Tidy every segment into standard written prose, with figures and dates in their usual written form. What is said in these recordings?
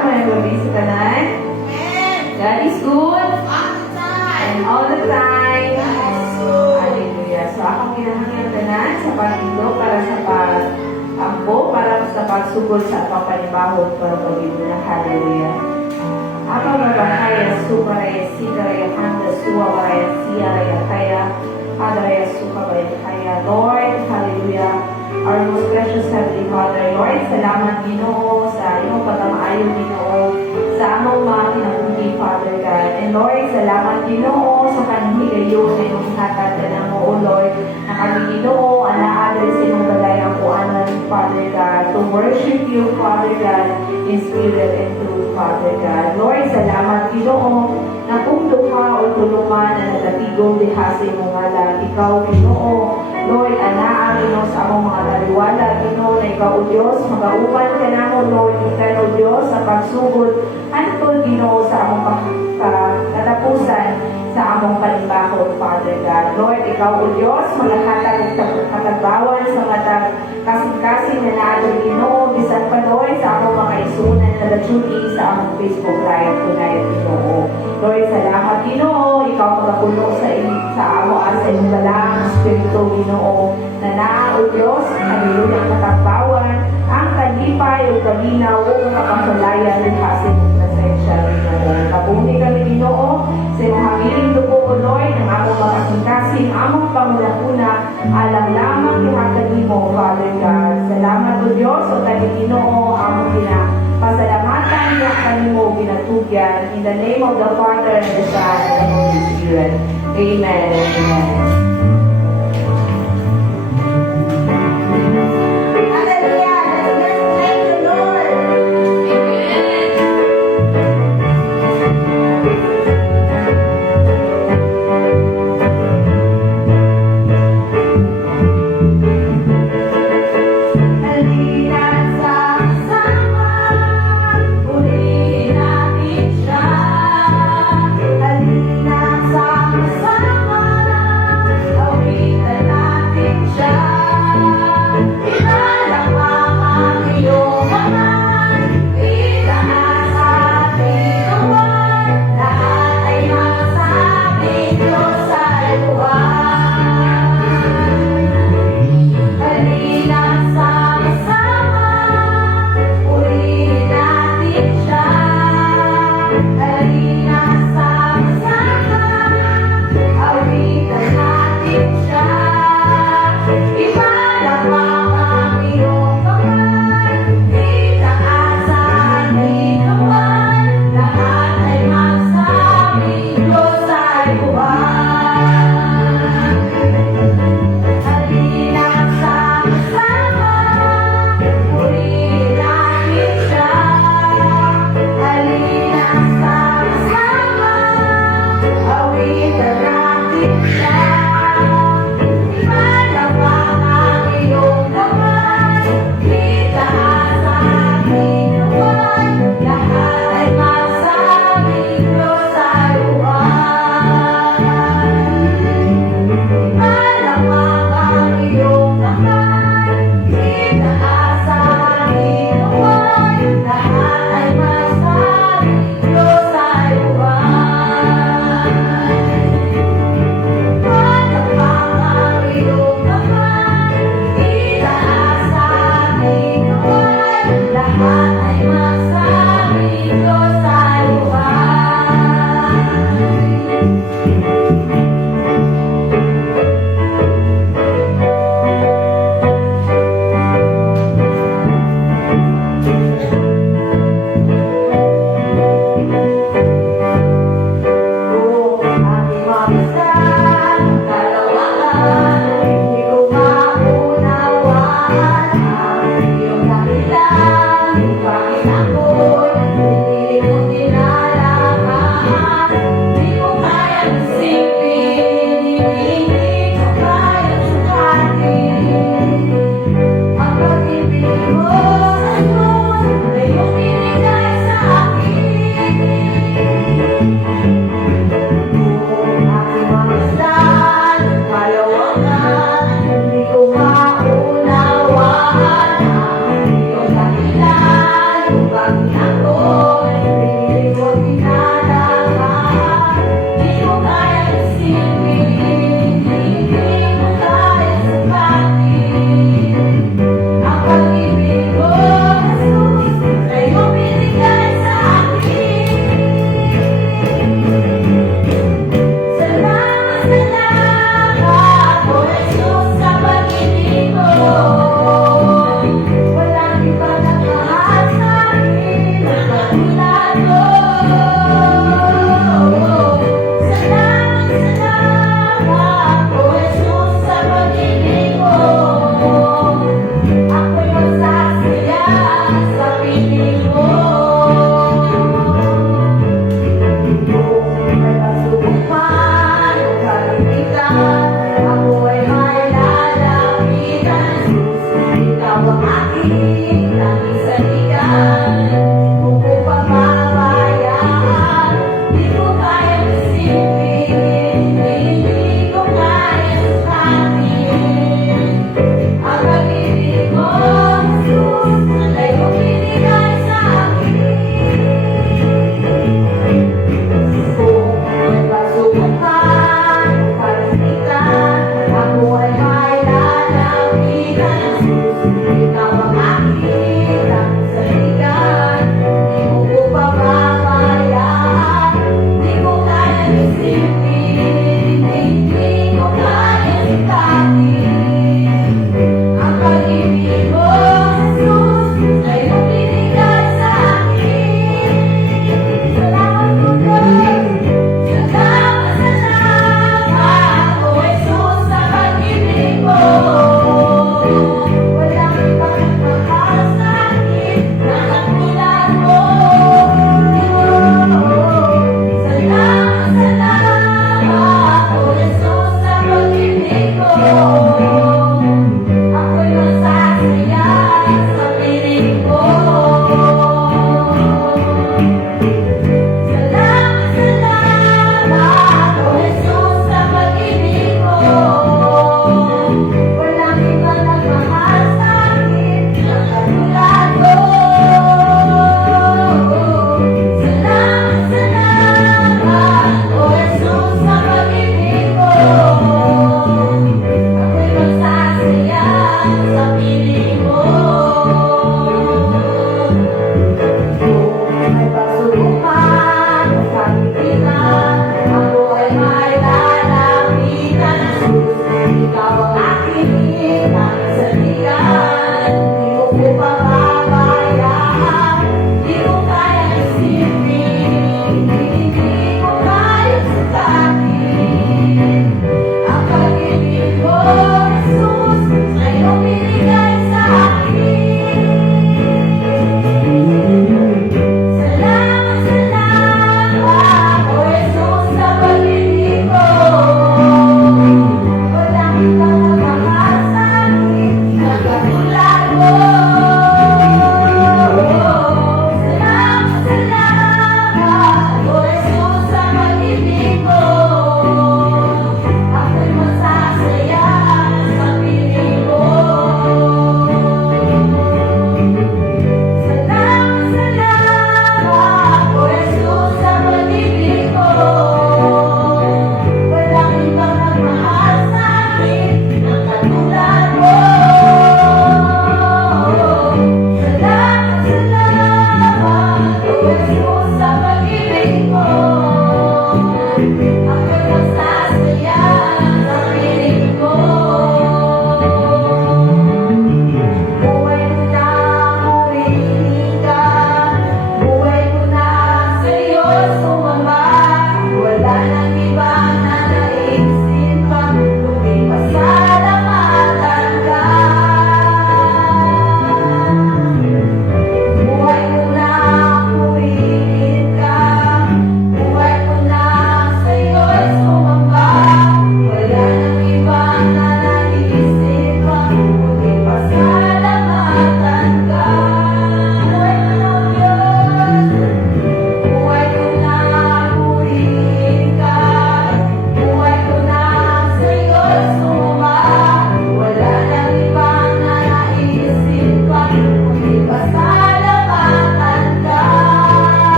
May mabisi ka na. God is good. And all the time. Hallelujah. So, akong kinahanglan tanan sa pag-indo para sa pag-ampo, para sa pagsugod sa papanibahod para pag-indo. Hallelujah. Apa babahaya sukaraya sikaraya handa suwawaraya siyaraya kaya hadaraya sukabaraya kaya. Lord, hallelujah. Our most precious Heavenly Father, Lord, salamat Ginoo sa iyong pagkamaayo Ginoo sa among mga kinabuhi, Father God. And Lord, salamat Ginoo sa kanang higayon na iyong hatag na mo, O Lord, na kami Ginoo, ana-address sa iyong balay ang kuanan, Father God, to worship you, Father God, in spirit and truth, Father God. Lord, salamat Ginoo, na kung duha o tulungan na nagatigong diha sa iyong ngalan, ikaw Ginoo, Lord, anaa Ginoo sa among mga taliwala, Ginoo, na ikaw o Diyos, mag-auban ka na mo, Lord, ikaw o Diyos, sa pagsugod, antol Ginoo sa among katapusan sa among panibahod, Father God. Lord, ikaw o Diyos, maghahatag og katagbawan sa matag kasing-kasing na natin Ginoo, bisan pa Lord, sa among mga isunan na nag-tune sa among Facebook Live tonight, Ginoo. Lord, salamat Ginoo, ikaw magapuno sa amo asa iyong dalang Espiritu Ginoo, na naa o Diyos, hallelujah, katagbawan, ang kalipay o kaminaw o kapasalayan ng kasing presensya Ginoo. Kabuni kami Ginoo, sa iyong habiling dugo o Lord, ng among mga kasing-kasing, among pamulakuna, alam lamang ihatag mo, Father God. Salamat o Diyos, o tayo Ginoo, among pasalamatan niya kanimo binatugyan. In the name of the Father and the Son and the Holy Spirit. Amen. Amen.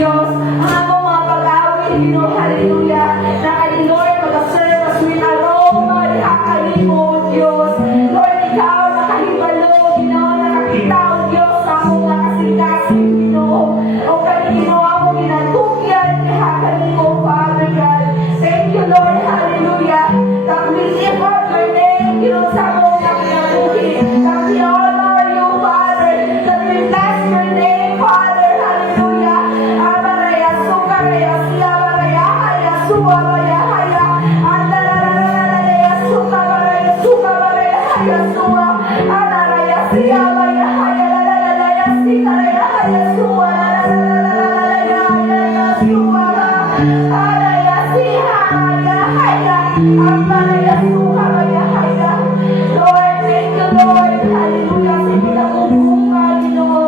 Diyos, ang among mga pag-awit, Ginoo, hallelujah, na kay Lord, mag-serve as with aroma, diha kanimo, Diyos. Lord, ikaw, nakahibalo, Ginoo, nakakita, O Diyos, sa among nakasing-kasing, Ginoo. O kanino, among ginatugyan, diha kanimo, Father God. Thank you, Lord, hallelujah, that we lift up your name, Ginoo, sa among nakinabuhi, that we honor you, Father, that we bless your name, Father, hallelujah. Amaraya, sukaraya, siyamaraya, haya, suwaraya, haya, andararararaya, sukamaraya, sukamaraya, haya, suwa, anaraya, siyamaraya, haya, lalalaya, sikaraya, haya, suwa, lalalaya, haya, suwara, anaya, siharaya, haya, amaraya, sukaraya, haya. Lord, thank you, Lord, hallelujah, sa pinakupunga, Ginoo.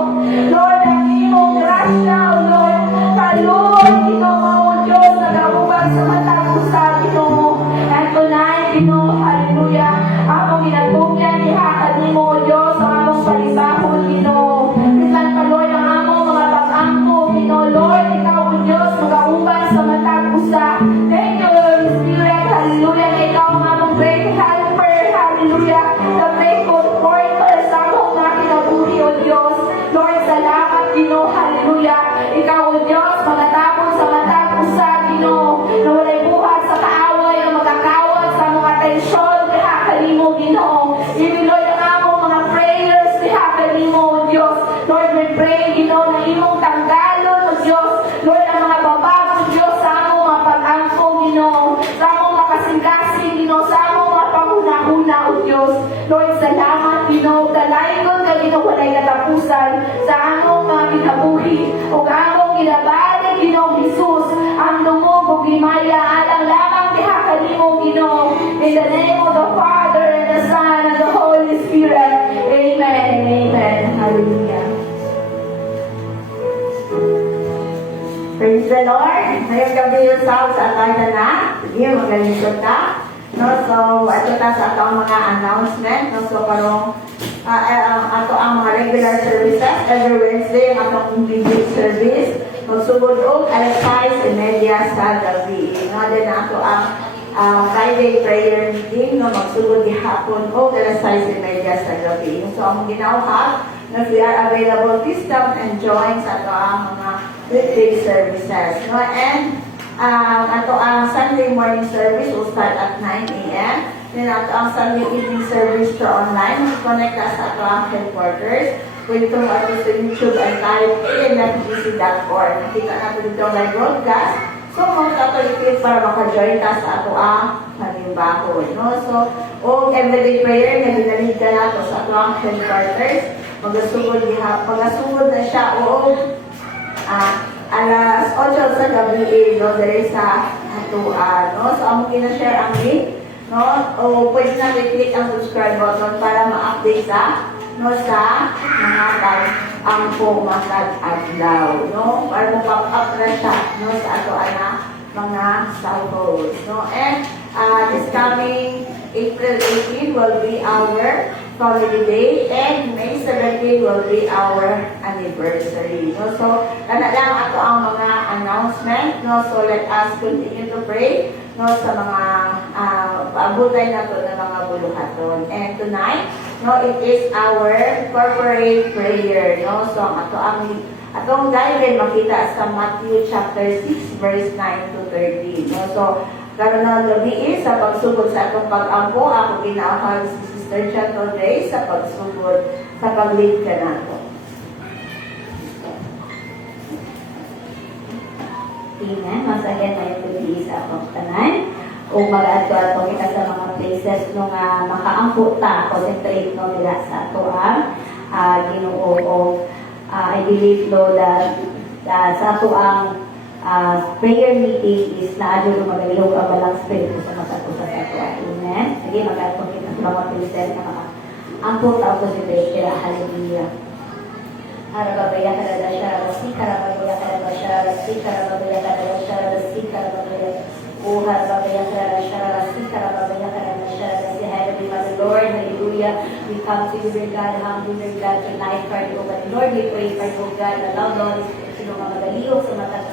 Lord, ang imong grasya, O Lord, kaloob, Ginoo, O Diyos, nag-aubag sa matag usa, Ginoo. And tonight, Ginoo, hallelujah, among ginatugyan, diha kanimo, O Diyos, ang among palibahon, Ginoo. Bisan pa, Lord, ang among mga pag-angko, Ginoo, Lord, ikaw, O Diyos, mag-aubag sa matag usa. Thank you, Holy Spirit, hallelujah, na ikaw ang among great helper, hallelujah, the great comforter sa among mga kinabuhi, O Diyos. Lord, salamat, Ginoo, hallelujah. Ikaw, O Diyos, magatapon sa matag usa, Ginoo, na walay buhat sa kaaway, na magkakawat sa mga tensyon, diha kanimo, Ginoo. Even, Lord, ang among mga prayers, diha kanimo, O Diyos. Lord, we pray, Ginoo, na imong tanggalon, O Diyos. Lord, ang mga babag, O Diyos, sa among mga pag-angko, Ginoo, sa among mga kasing-kasing, Ginoo, sa among mga panguna-una, O Diyos. Lord, salamat, Ginoo, kalaygon ka, Ginoo, walay katapusan sa among mga kinabuhi, o among ginabalik, Ginoo, Jesus, ang lumog o gimaya, alang lamang diha kanimo, Ginoo. In the name of the Father, and the Son, and the Holy Spirit. Amen and amen. Hallelujah. Praise the Lord. Ngayong gabi yung sa atay na. Sige, magalingkod ta. No, so, ito ta sa atong mga announcement. No, so, parang ato ang mga regular services. Every Wednesday, ang atong video service. Magsugod og alas 6:30 sa gabi. No, then ato ang Friday prayer meeting. No, magsugod gihapon og alas 6:30 sa gabi. So, ang ginawha, no, we are available, please come and join sa ato ang mga weekday services. No, and ato ang Sunday morning service will start at 9 a.m. Then ato ang Sunday evening service through online. Connect us sa ato ang headquarters. Pwede itong ato sa YouTube and type alfbc.org. Nakita natin dito live broadcast. So, kung ato i-click para maka-join ka sa ato ang panibahon. No? So, o everyday prayer na binalid ka nato sa ato ang headquarters. Magasugod na siya o alas 8 sa gabi, no, dahil sa hatuan, no. So, among gina-share ang link, no, o pwede na i-click ang subscribe button para ma-update sa, no, sa mga ang po matag-adlaw, no, para mo-pop-up na siya, no, sa ato na mga cellphones, no. And this coming April 18 will be our Family Day, and May 17 will be our anniversary. No? So, kana lang ato ang mga announcement. No? So, let us continue to pray, no, sa mga paabutan nato ng mga buluhaton. And tonight, no, it is our corporate prayer. No? So, atong guide makita sa Matthew chapter 6 verse 9 to 13. No? So, karon na gabi sa pagsugod sa atong pag-ampo, ako ginaahag si Sister Chantal Day sa pagsugod sa pag-lead ka nato. Amen. Once again, may pagdiis akong tanan. O mag-ato kita sa mga places nung makaampo ta, concentrate no nila sa ato ang Ginoo. I believe no that sa ato ang prayer meeting is naadyo magalilog ang balang spirito sa matatusa sa ato. Amen. Sige, mag-ato kita sa mga places na makaampo ta, concentrate nila. Hallelujah. Harababaya karadasha, si karababaya karadasha, si karababaya karadasha, si karababaya, oh harababaya karadasha, si karababaya karadasha, si Heavenly Mother, Lord, hallelujah. We come to you, dear God, humbly, dear God, tonight, Lord, Lord, we pray, Lord God, allow Lord, sino mga magaliw sa mata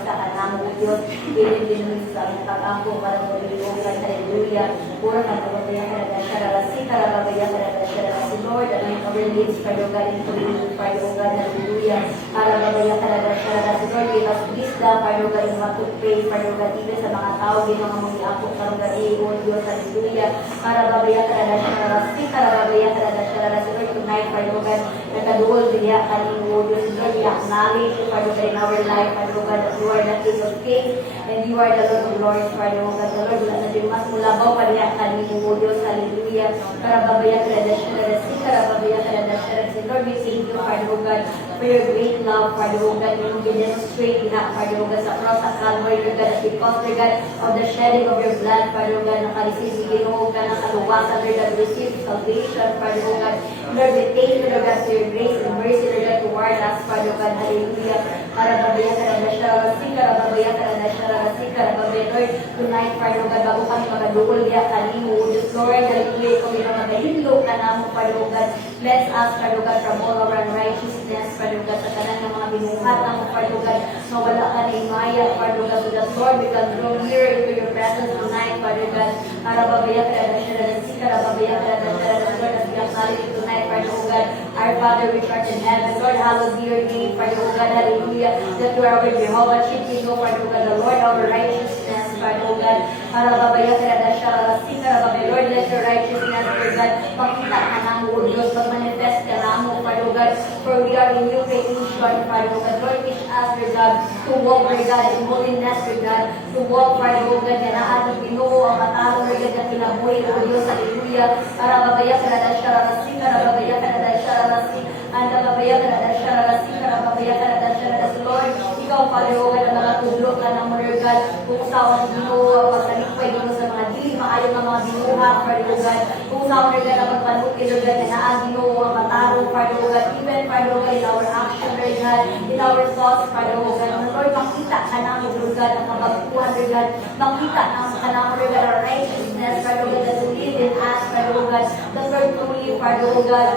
Diyos, ilin sa aming pag-ampo para mo iliugan, hallelujah. Pura ka nababaya ka na shararasi, karababaya ka na shararasi, Lord, anoint our lips, Father God, into you, Father God, hallelujah. Karababaya ka na shararasi, Lord, give us wisdom, Father God, in what to pray, Father God, even sa mga tao, din mga mag-iampo, Father God, iyon, Diyos, hallelujah. Karababaya ka na shararasi, karababaya ka na shararasi, Lord, tonight, Father God, nagkaduol diya kanino, Diyos, Lord, we acknowledge you, Father God, in our life, Father God, that you are the King of Kings, and you are the Lord of Lords, Father God, the Lord, wala na din mas mulabaw pa diya kanino, Diyos, hallelujah. Karababaya ka na shararasi, karababaya ka na shararasi, Lord, we thank you, Father God, for your great love, Father God, you demonstrate that, Father God, sa cross at Calvary, Lord God, because, Lord God, of the shedding of your blood, Father God, nakareceive, Ginoo ka ng kaluwasan, Lord God, receive salvation, Father God. Lord, we thank you, Lord God, for your grace and mercy, Lord God, toward us, Father God, hallelujah. Karababaya ka na shararasi, karababaya ka na shararasi, karababaya, Lord, tonight, Father God, bago kami magaduol diya kanino, Diyos, Lord, hallelujah, kami na magahilo ka na mo, Father God, bless us, Father God, from all our unrighteousness, Father God, sa kanan ng mga binuhat ng Father God, na wala ka na imaya, Father God, so that, Lord, we can draw near into your presence tonight, Father God. Karababaya ka na shararasi, karababaya ka na shararasi, Lord, as we acknowledge you tonight, Father God, our Father which art in heaven, Lord, hallowed be your name, Father God, hallelujah, that you are our Jehovah, Chitino, Father God, the Lord, our righteousness, Father God. Karababaya ka na shararasi, karababaya, Lord, let your righteousness, Father God, pakita ka ng Diyos, mag-manifest ka na mo, Father God, for we are in new creation, Father God, Lord, teach us, Father God, to walk, Father God, in holiness, Father God, to walk, Father God, na ating Ginoo, ang matalo, Father God, na kinabuhi, O Diyos, hallelujah. Karababaya ka na shararasi, karababaya ka na shararasi, and karababaya ka na shararasi, karababaya ka na shararasi, Lord, ikaw, Father God, ang mga tulog ka ng Father God, kung saan Ginoo, ang pagsalipay dito sa mga dili, maayon ng mga binuha, Father God, kung saan, Father God, ang pagpanuki, Lord God, na ang Ginoo, ang matalo, Father God, even, Father God, in our action, Lord God, in our thoughts, Father God, Lord, makita ka namin, Lord God, ang kapagpuan, Lord God, makita namin ka namin, Lord God, our righteousness, Father God, that you live in us, Father God, that Lord, truly, Father God,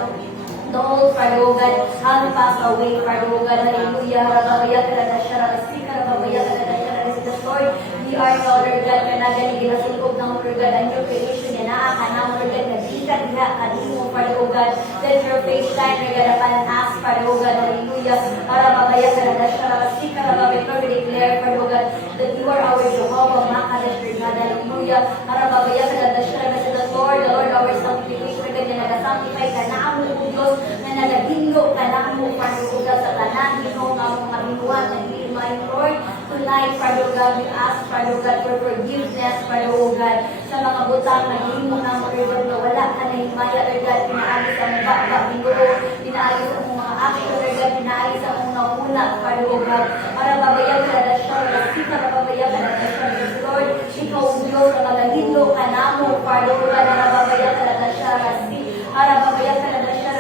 the old, Father God, have passed away, Father God, hallelujah, karababaya ka na shararasi, karababaya ka na shararasi, the Lord, we are now, Lord God, kanagani ginasulog ng Lord God, and your creation, yan ka na, Lord God, nagika diha, kanimo, Father God, let your face shine, Lord God, upon us, Father God, hallelujah, karababaya ka na shararasi, karababaya, Lord, we declare, Father God, that you are our Jehovah, Makadesh, Lord God, hallelujah, karababaya ka na shararasi, the Lord, our sanctification, Lord God, na nag-sanctify ka na mo, Diyos, na nag-dinlo ka na mo, Father God, sa tanan, Ginoo, nga mong kabinuan, na hindi my Lord, tonight, Father God, we ask, Father God, for forgiveness, Father God, sa mga butang na himo na mo, Lord God, na wala ka na himaya, Lord God, pinaalis ang baka, Ginoo, pinaalis ang mga action, Lord God, pinaalis ang mga una, Father God, para babayan ka na siya, para babayan ka na siya, Lord, ikaw, Diyos, na magagilo ka na mo, Father God, para babayan ka na siya, para babayan ka na siya,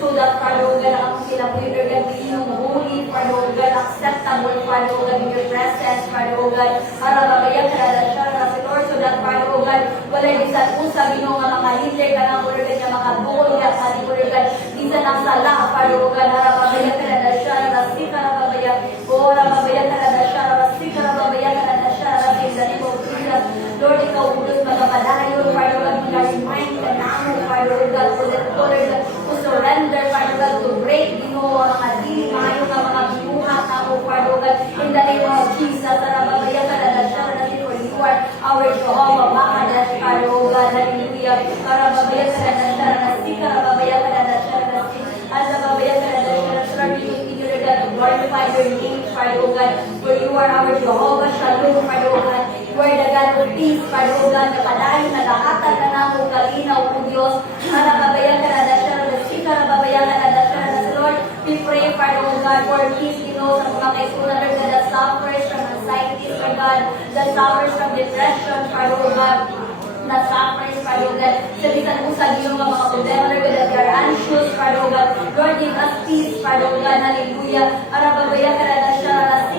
so that, Father God, ang kinabuhi, Lord God, yung holy, Father God, acceptable, Father God, in your presence, Father God, para babayan ka na siya, Lord, so that, Father God, wala yung sa usa, Ginoo, nga mga hinder ka na, Lord God, nga makabuol niya, Lord God, isa ng sala, Father God, para babayan ka na siya, para babayan, para babayan ka na siya, para babayan ka na siya, in the name of Jesus, Lord, ikaw, Diyos, magpapadayon, Father God, mag-remind ka na mo, Father God, to surrender, Father God, to break, Ginoo, ang mga dili, maayon ng mga binuhat na mo, Father God, in the name of Jesus, para babayan ka na siya, for you are our Jehovah, Makadesh, Father God, hallelujah, para babayan ka na siya, para babayan ka na siya, at babayan ka na siya, Lord, we continue to glorify your name, Father God, for you are our Jehovah, Shalom, Father God, you are the God of peace, Father God, na padayon, nag-ahatag ka na mo, kalinaw, O Diyos, para babayan ka na siya, para babayan ka na siya, Lord, we pray, Father God, for peace, Ginoo, sa mga kaisunan, Lord God, that suffers from anxiety, Lord God, that suffers from depression, Father God, that suffers, Father God, sa bisan mo sa Ginoo nga mga problema, Lord God, that we are anxious, Father God, Lord, give us peace, Father God, hallelujah, para babayan ka na siya,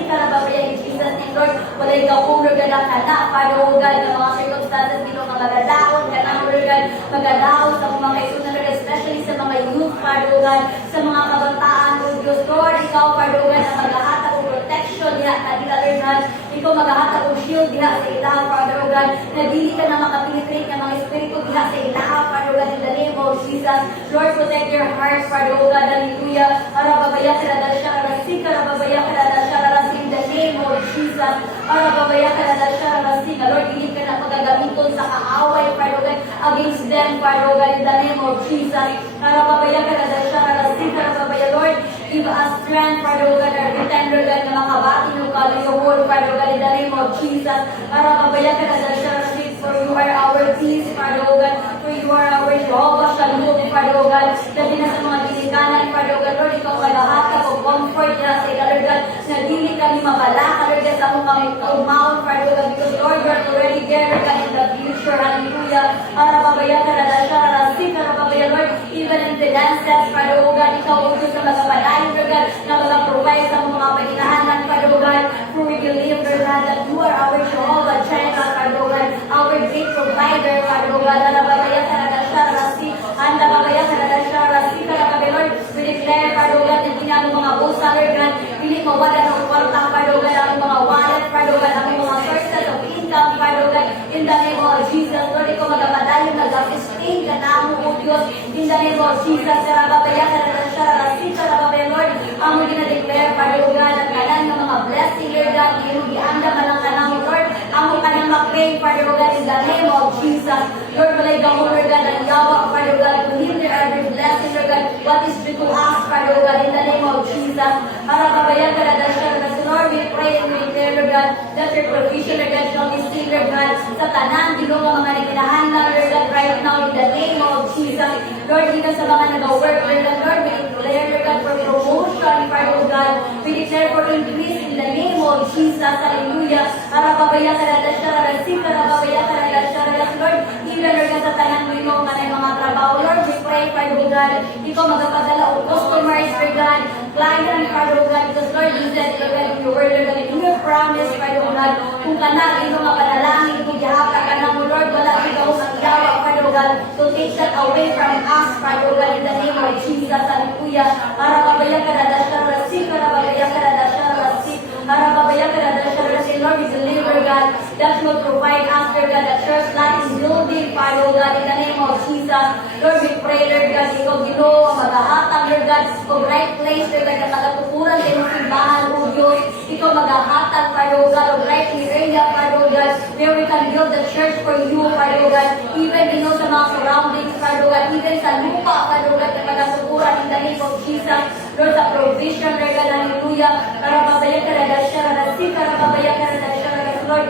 para babayan in Jesus' name, Lord, wala ikaw kung, Lord God, ang kana, Father God, ng mga circumstances, Ginoo, nga magadaon ka na, Lord God, magadaon sa mga kaisunan, Lord God, especially sa mga youth, Father God, sa mga kabataan, Lord Diyos, Lord, ikaw, Father God, na maglahat ang protection niya, kanila, Lord God, Ikaw maghahatag og shield diha sa ilaha, Father O God, na dili ka na makapenetrate ng mga espiritu diha sa ilaha, Father O God, in the name of Jesus. Lord, protect your hearts, Father O God, hallelujah. Arababaya kada shararasika, arababaya kada shararasika, in the name of Jesus. Arababaya kada shararasika, Lord, dili ka na pagagamiton sa kaaway, Father O God, against them, Father O God, in the name of Jesus. Arababaya kada shararasika, arababaya, Lord, give us strength, Father O God, every time, Lord God, na makabati ng kaluyuhod, Father O God, in the name of Jesus. Arababaya kada shararasika, for you are our peace, Father O God, for you are our Jehovah Shalom, Father O God, labi na sa mga dinikanan, Father O God, Lord, ikaw magahatag o comfort na sa ika, Lord God, na dili kami mabalaka, Lord God, sa mong kami umawon, Father O God, because Lord, you are already there, Lord God, in the future, hallelujah. Arababaya karadasha, rarasik, arababaya, Lord, even in finances, Father O God, ikaw o Diyos na magapalayo, Lord God, na mag-provide sa mga paginahanan, Father O God, for we believe, Lord God, that you are our Jehovah Jireh, Father O God, our great provider, Father O God, arababaya karadasha, rarasik, andababaya karadasha, rarasik, arababaya, Lord, we declare, Father O God, na ginano mga busa, Lord God, pili mawala ng kwarta, Father O God, ang mga wallet, Father O God, ang mga sources of income, Father O God, in the name of Jesus, Lord, ikaw magapadayon, nag-sustain ka na mo, O Diyos, in the name of Jesus, arababaya karadasha, rarasik, arababaya, Lord, ang mo ginadeclare, Father O God, ang kanan ng mga blessing, Lord God, ngayong gianda malang ka na mo, Lord, ang mo kanang mag-pray, Father O God, in the name of Jesus, Lord, walay gamo, Lord God, ang yawa, Father O God, to him there every blessing, Lord God, what is due to us, Father O God, in the name of Jesus, arababaya karadasha, rarasik, Lord, we pray and we declare, Lord God, that your provision, Lord God, shall be seen, Lord God, sa tanan, dilong ang mga nagkinahanlan, Lord God, right now, in the name of Jesus, Lord, even sa mga nag-work, Lord God, Lord, we declare, Lord God, for promotion, Father O God, we declare for increase in the name of Jesus, hallelujah, arababaya karadasha, rarasik, arababaya karadasha, rarasik, Lord, even, Lord God, sa tanan mo yung mga trabaho, Lord, we pray, Father O God, ikaw magapadala o customers, Lord God, client, Father O God, because Lord, you said, Lord God, in your word, Lord God, in your promise, Father O God, kung ka na, ito mga panalangin, kung gihapa ka na mo, Lord, wala ikaw sa yawa, Father O God, to take that away from us, Father O God, in the name of Jesus, hallelujah, arababaya karadasha, rarasik, arababaya karadasha, rarasik, arababaya karadasha, rarasik, Lord, we deliver, God, that you will provide us, Lord God, the church that is building, Father O God, in the name of Jesus, Lord, we pray, Lord God, ikaw Ginoo, magahatag, Lord God, o right place, Lord God, na magatukuran din ng simbahan, O Diyos, ikaw magahatag, Father O God, o right area, Father O God, where we can build the church for you, Father O God, even Ginoo sa mga surroundings, Father O God, even sa lupa, Father O God, na magatukuran in the name of Jesus, Lord, sa provision, Lord God, hallelujah, karababaya karadasha, rarasik, karababaya karadasha, rarasik, Lord,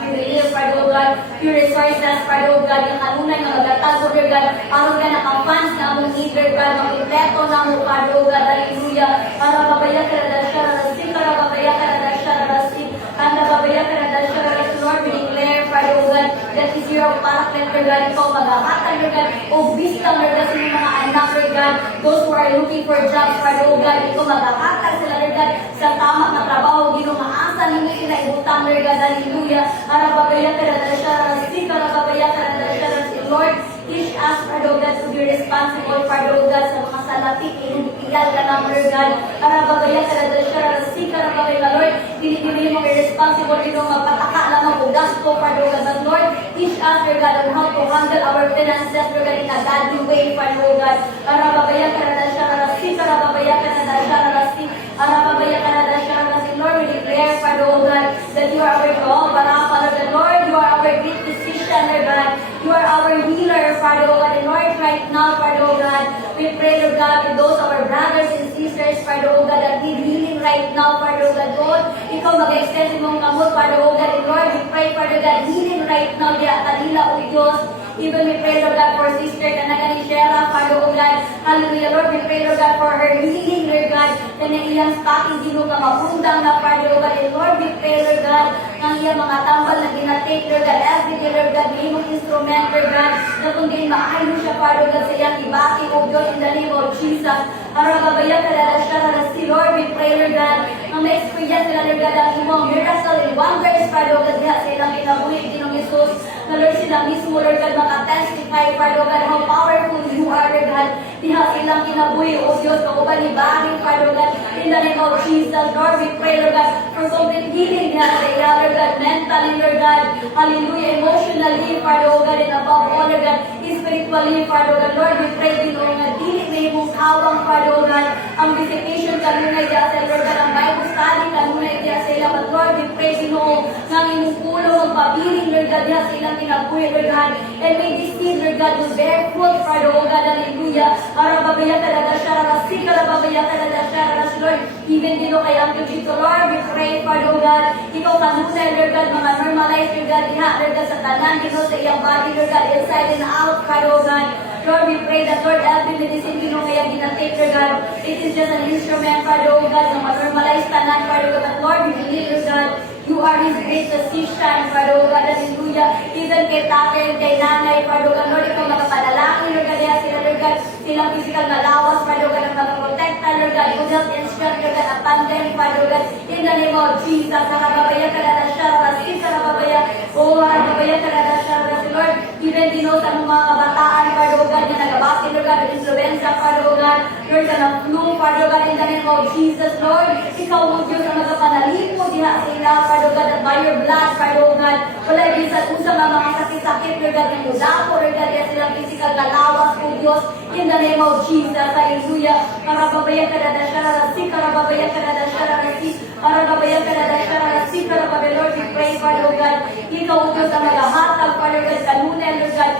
we believe, Father O God, your resources, Father O God, yung kanunay na magatago, Lord God, aron ka naka-funds na mong need, Lord God, mag-impleto na mo, Father O God, hallelujah, karababaya karadasha, rarasik, karababaya karadasha, rarasik, karababaya karadasha, rarasik, Lord, we declare, Father O God, that is your paraclet, Lord God, ikaw maghahatag, Lord God, o wisdom, Lord God, sa inyong mga anak, Lord God, those who are looking for jobs, Father O God, ikaw maghahatag sila, Lord God, sa tama na trabaho, ginumaasa ninyo sila ibutang, Lord God, hallelujah, arababaya karadasha, rarasik, arababaya karadasha, rarasik, Lord, teach us, Father God, to be responsible, Father God, sa mga salapit, inipiyal ka na, Lord God, arababaya karadasha, rarasik, arababaya, Lord, pinipili mo responsible, ito magpataka lang ang gasto, Father God, but Lord, teach us, Lord God, on how to handle our finances, Lord God, in a godly way, Father God, arababaya karadasha, rarasik, arababaya karadasha, rarasik, arababaya karadasha, rarasik, Lord, we declare, Father God, that you are our Jehovah Rapha, Lord, you are our great physician, Lord God, you are our healer, Father God, and Lord, right now, Father God, we pray, Lord God, with those our brothers and sisters, Father God, that need healing right now, Father God, Lord, ikaw mag-extend mong kamot, Father God, and Lord, we pray, Father God, healing right now, diya kanila, O Diyos, even we pray, Lord God, for Sister Kanagani Shera, Father God, hallelujah, Lord, we pray, Lord God, for her healing, Lord God, na iyang spotting, dino ka mapundang na, Father God, and Lord, we pray, Lord God, ng iyang mga tambal na ginatake, Lord God, every day, Lord God, may mong instrument, Lord God, na kung din maayon siya, Father God, sa iyang ibati, O Diyos, in the name of Jesus, arababaya karadasha, rarasik, Lord, we pray, Lord God, ang na-experience nila, Lord God, ang imong miracle and wonders, Father God, diha sa ilang kinabuhi, Ginong Jesus, na Lord, sila mismo, Lord God, makatestify, Father God, how powerful you are, Lord God, diha sa ilang kinabuhi, O Diyos, kauban ni Baring, Father God, in the name of Jesus, Lord, we pray, Lord God, for complete healing diha sa iya, Lord God, mentally, Lord God, hallelujah, emotionally, Father, oh God, and above all, Lord God, spiritually, Father, oh God, Lord, we pray din, oh God, dili na imong kawang, Father, oh God, ang visitation kanunay diha sa Lord God, ang Bible study kanunay diha sa ila, but Lord, we pray din, oh, nga imong pulo, ang pabiring, Lord God, diha sa ilang kinabuhi, Lord God, and may this seed, Lord God, will bear fruit, Father, oh God, hallelujah, arababaya kadada shararasi, karababaya kadada shararasi, Lord, even dito kay Uncle Chito, Lord, we pray, Father, oh God, ikaw kanunay, Lord God, mga normalize, Lord God, diha, Lord God, sa tanan, dito sa iyang body, Lord God, inside and out, Father, oh God, Lord, we pray that, Lord, every medicine you kaya ginatake, Lord God, it is just an instrument, Father, oh God, na ma-normalize tanan, Father, oh God, but Lord, we believe, Lord God, you are His great physician, Father, oh God, hallelujah, even kay tatay, kay nanay, Father, oh God, Lord, ikaw makapadalangin, Lord God, diha sila, Lord God, silang physical na lawas, Father, oh God, ang makaprotekta, Lord God, good health and strength, Lord God, upon them, Father, oh God, in the name of Jesus, nakababaya ka na na siya, rasin, nakababaya, oh, nakababaya ka na na siya, rasin, Lord, even dino sa mga kabataan, Father, oh God, na nagabati, Lord God, influenza, Father, oh God, Lord, ka ng flu, Father, oh God, in the name of Jesus, Lord, ikaw mo Diyos ang magapanalin mo diha sa ila, Father, oh God, at by your blood, Father, oh God, wala din sa usang mga sakit-sakit, Lord God, yung mudako, Lord God, diha silang physical na lawas, oh Diyos, in the name of Jesus, hallelujah, karababaya ka na na siya, rasin, karababaya ka na na siya, rasin, karababaya ka na na siya, rasin, karababaya, Lord, we pray, Father, oh God, ikaw mo Diyos ang magahatag, Father, God, kanunay, Lord God,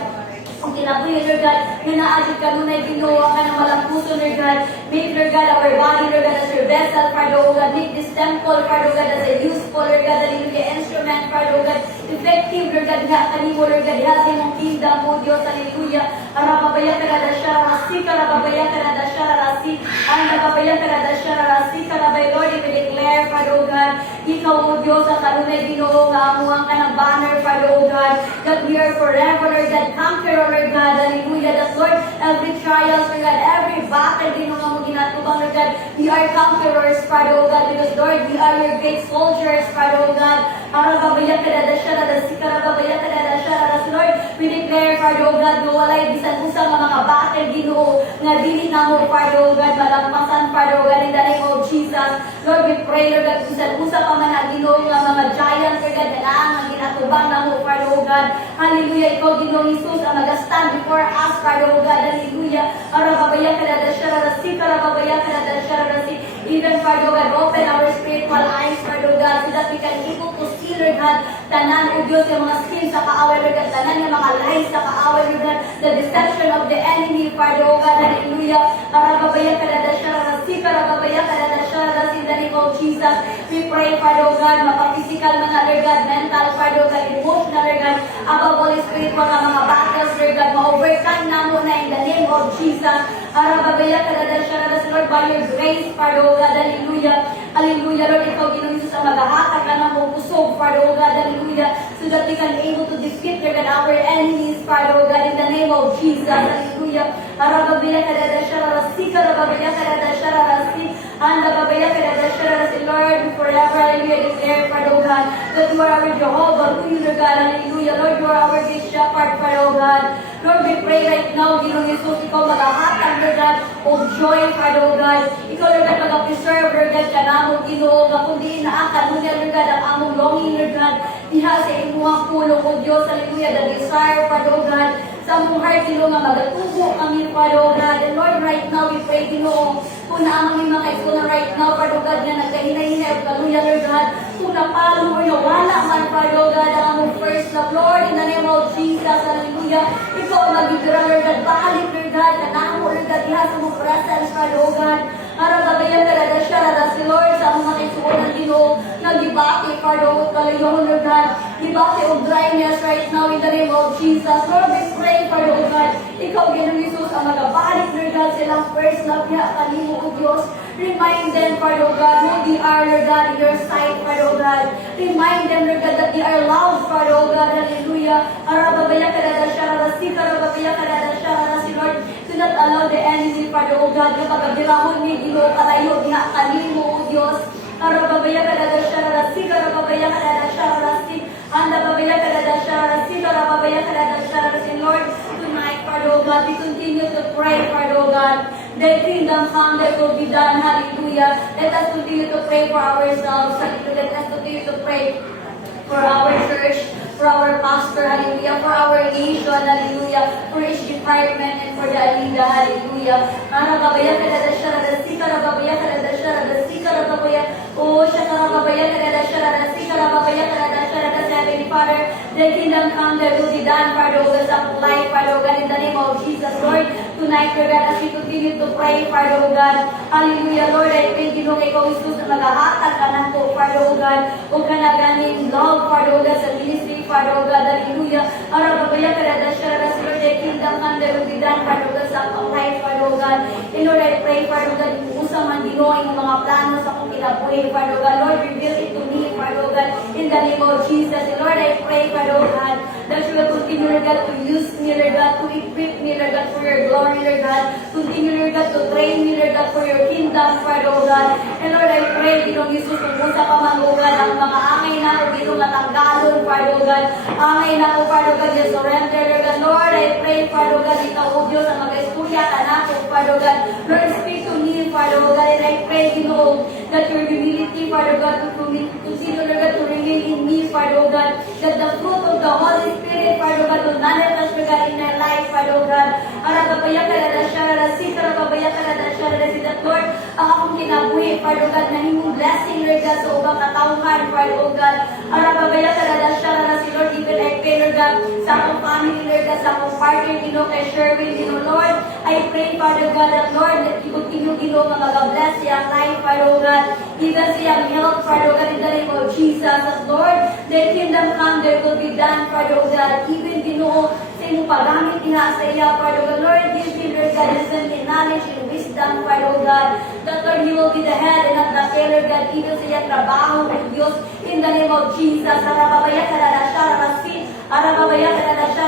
ang kinabuhi, Lord God, na naagid ka nunay ginawa ka ng walang puso, Lord God. Make, Lord God, our body, Lord God, as your vessel, Father, oh God. Make this temple, Father, oh God, as a useful, Lord God, hallelujah, instrument, Father, oh God. Effective, Lord God, nga kanimo, Lord God, ihasi mong kingdom mo, Diyos, hallelujah. Arababaya ka na da siya, rasi, karababaya ka na da siya, rasi, ang nababaya ka na da siya, rasi, karabay, Lord, we declare, Father, oh God, ikaw, oh Diyos, ang kanunay ginoo, nga amuang ka ng banner, Father, oh God, that we are forever, Lord God, conqueror, Lord God, hallelujah, that Lord, every trial, Lord God, every battle, ginoo mo ginatubang, Lord God, we are conquerors, Father, oh God, because Lord, we are your great soldiers, Father, oh God, arababaya ka na da siya, rasi, karababaya ka na da siya, rasi, Lord, we declare, Father, oh God, no walay bisan usang mga battle, ginoo, nga dili na mo, Father, oh God, malagpasan, Father, oh God, in the name of Jesus, Lord, we pray, Lord God, bisan usang pa man na ginoo, nga mga giants, Lord God, na ang ginatubang na mo, Father, oh God, hallelujah, ikaw, ginoo, Jesus, ang mag-stand before us, Father, oh God, hallelujah, arababaya ka na da siya, rasi, karababaya ka na da siya, rasi, even, Father, oh God, open our spiritual eyes, Father, oh God, so that we can able to see, Lord God, tanan, oh Diyos, yung mga schemes sa kaaway, Lord God, tanan yung mga lies sa kaaway, Lord God, the deception of the enemy, Father, oh God, hallelujah, arababaya ka na da siya, rasi, karababaya ka na da siya, rasi, in the name of Jesus, we pray, Father, oh God, mapaphysical man na, Lord God, mental, Father, oh God, emotional, Lord God, above all spiritual na mga battles, Lord God, ma-overcome na mo na in the name of Jesus, arababaya ka na da siya, rasi, Lord, by your grace, Father, oh God, hallelujah, hallelujah, Lord, ikaw, Ginoo Jesus, ang maghahatag ka ng pusog, Father, oh God, hallelujah, so that we can able to defeat, Lord God, our enemies, Father, oh God, in the name of Jesus, hallelujah, arababaya ka na da siya, rasi, karababaya ka na da siya, rasi, and babaya ka na da siya, rasi, Lord, forever, hallelujah, declare, Father, oh God, that you are our Jehovah, who you, Lord God, hallelujah, Lord, you are our great shepherd, Father, oh God, Lord, we pray right now, Ginoo Jesus, ikaw maghahatag, Lord God, of joy, Father, oh God, ikaw, Lord God, mag-preserve, Lord God, kanamo, Ginoo, nga kundi inaakan mo niya, Lord God, ang among longing, Lord God, diha sa imuhang pulong, O Diyos, hallelujah, the desire, Father, oh God, sa among heart, Ginoo, nga magatubo kami, Father, oh God, and Lord, right now, we pray, Ginoo, kung naamang mga kaigsunan right now, Father, oh God, nga nagkahinay-hinay, o kaluya, Lord God, kung napalo, or nawala man, Father, oh God, ang among first love, Lord, in the name of Jesus, hallelujah, ikaw ang magbibira, Lord God, balik, Lord God, kanamo, Lord God, diha sa mong presence, Father, oh God, aragabayan ka na siya, na si Lord, sa among mga kaigsunan, Ginoo, nagibati, Father, oh kalayong, Lord God, gibati o dryness right now, in the name of Jesus, Lord, we pray, Father, oh God, ikaw, Ginoo Jesus, ang magabalik, Lord God, silang first love niya, kanimo, O Diyos, remind them, Father, oh God, who they are, Lord God, in your sight, Father, oh God, remind them, Lord God, that they are loved, Father, oh God, hallelujah, arababaya ka na siya, rasi, karababaya ka na siya, rasi, Lord, do not allow the enemy, Father, oh God, na pagkabirahon ni Ginoo, kalayo, diha, kanimo, O Diyos, arababaya ka na siya, rasi, karababaya ka na siya, rasi, anda babaya ka na siya, rasi, karababaya ka na siya, rasi, Lord, tonight, Father, oh God, we continue to pray, Father, oh God, Thy kingdom come, thy will be done. Hallelujah. Let us continue to pray for ourselves. Hallelujah. Let us continue to pray for our church, for our pastor, hallelujah, for our nation, hallelujah, for each department and for the Alida, hallelujah. Arababaya kada shara sika rababaya kada shara sika rababaya oh shara rababaya kada shara sika rababaya kada shara Heavenly Father, the kingdom come, thy will be done, Father, O God, of life, Father, O God, in the name of Jesus, Lord. Tonight, Lord God, as we continue to pray, Father, O God, hallelujah, Lord, I pray, Ginong ikaw, Jesus, na magahatag ka na to, Father, O God, o ka na ganing love, Father, O God, sa ministry, Father, O God, hallelujah. Arababaya ka na shara sa Lord, the kingdom come, thy will be done, Father, O God, sa akong life, Father, O God. And Lord, I pray, Father, O God, usang man Ginoo ang mga plano sa akong kinabuhi, Father, O God, Lord, reveal it to me, Father, O God, in the name of Jesus. And Lord, I pray, Father, O God, that you will continue, Lord God, to use me, Lord God, to equip me, Lord God, for your glory, Lord God. Continue, Lord God, to train me, Lord God, for your kingdom, Father, O God. And Lord, I pray, Ginong Jesus, kung musa pa man, O God, ang mga angay na ako, Ginong natanggalon, Father, O God. Angay na ako, Father, O God, you surrender, Lord God. Lord, I pray, Father, O God, ikaw, O Diyos, ang mag-istorya ka na ako, Father, O God. Lord, speak to me, Father, O God, and I pray, Ginong, that your humility, Father, O God, to continue, Lord God, to remain in me, Father, O God, that the fruit of the Holy Spirit, Father God, will manifest, Lord God, in my life, Father God. Arababaya ka na shara, sika rababaya ka na shara, that Lord, ang akong kinabuhi, Father God, na himong blessing, Lord God, sa ubang katauhan, Father God. Arababaya ka na shara, si Lord, even I pray, Lord God, sa akong family, Lord God, sa akong partner, Ginoo, kay Sherwin, Ginoo, Lord, I pray, Father God, that Lord, that you continue, Ginoo, nga mag-bless siyang life, Father God, even siyang health, Father God, in the name of Jesus, as Lord, the kingdom come, there will be done, Father God, even Ginoo, sa imong paggamit niya sa iya, Father God, Lord, give him, Lord God, wisdom and knowledge and wisdom, Father God, that Lord, he will be the head and not the tail, Lord God, even sa iyang trabaho, O Diyos, in the name of Jesus, arababaya ka na siya, arababaya ka na siya,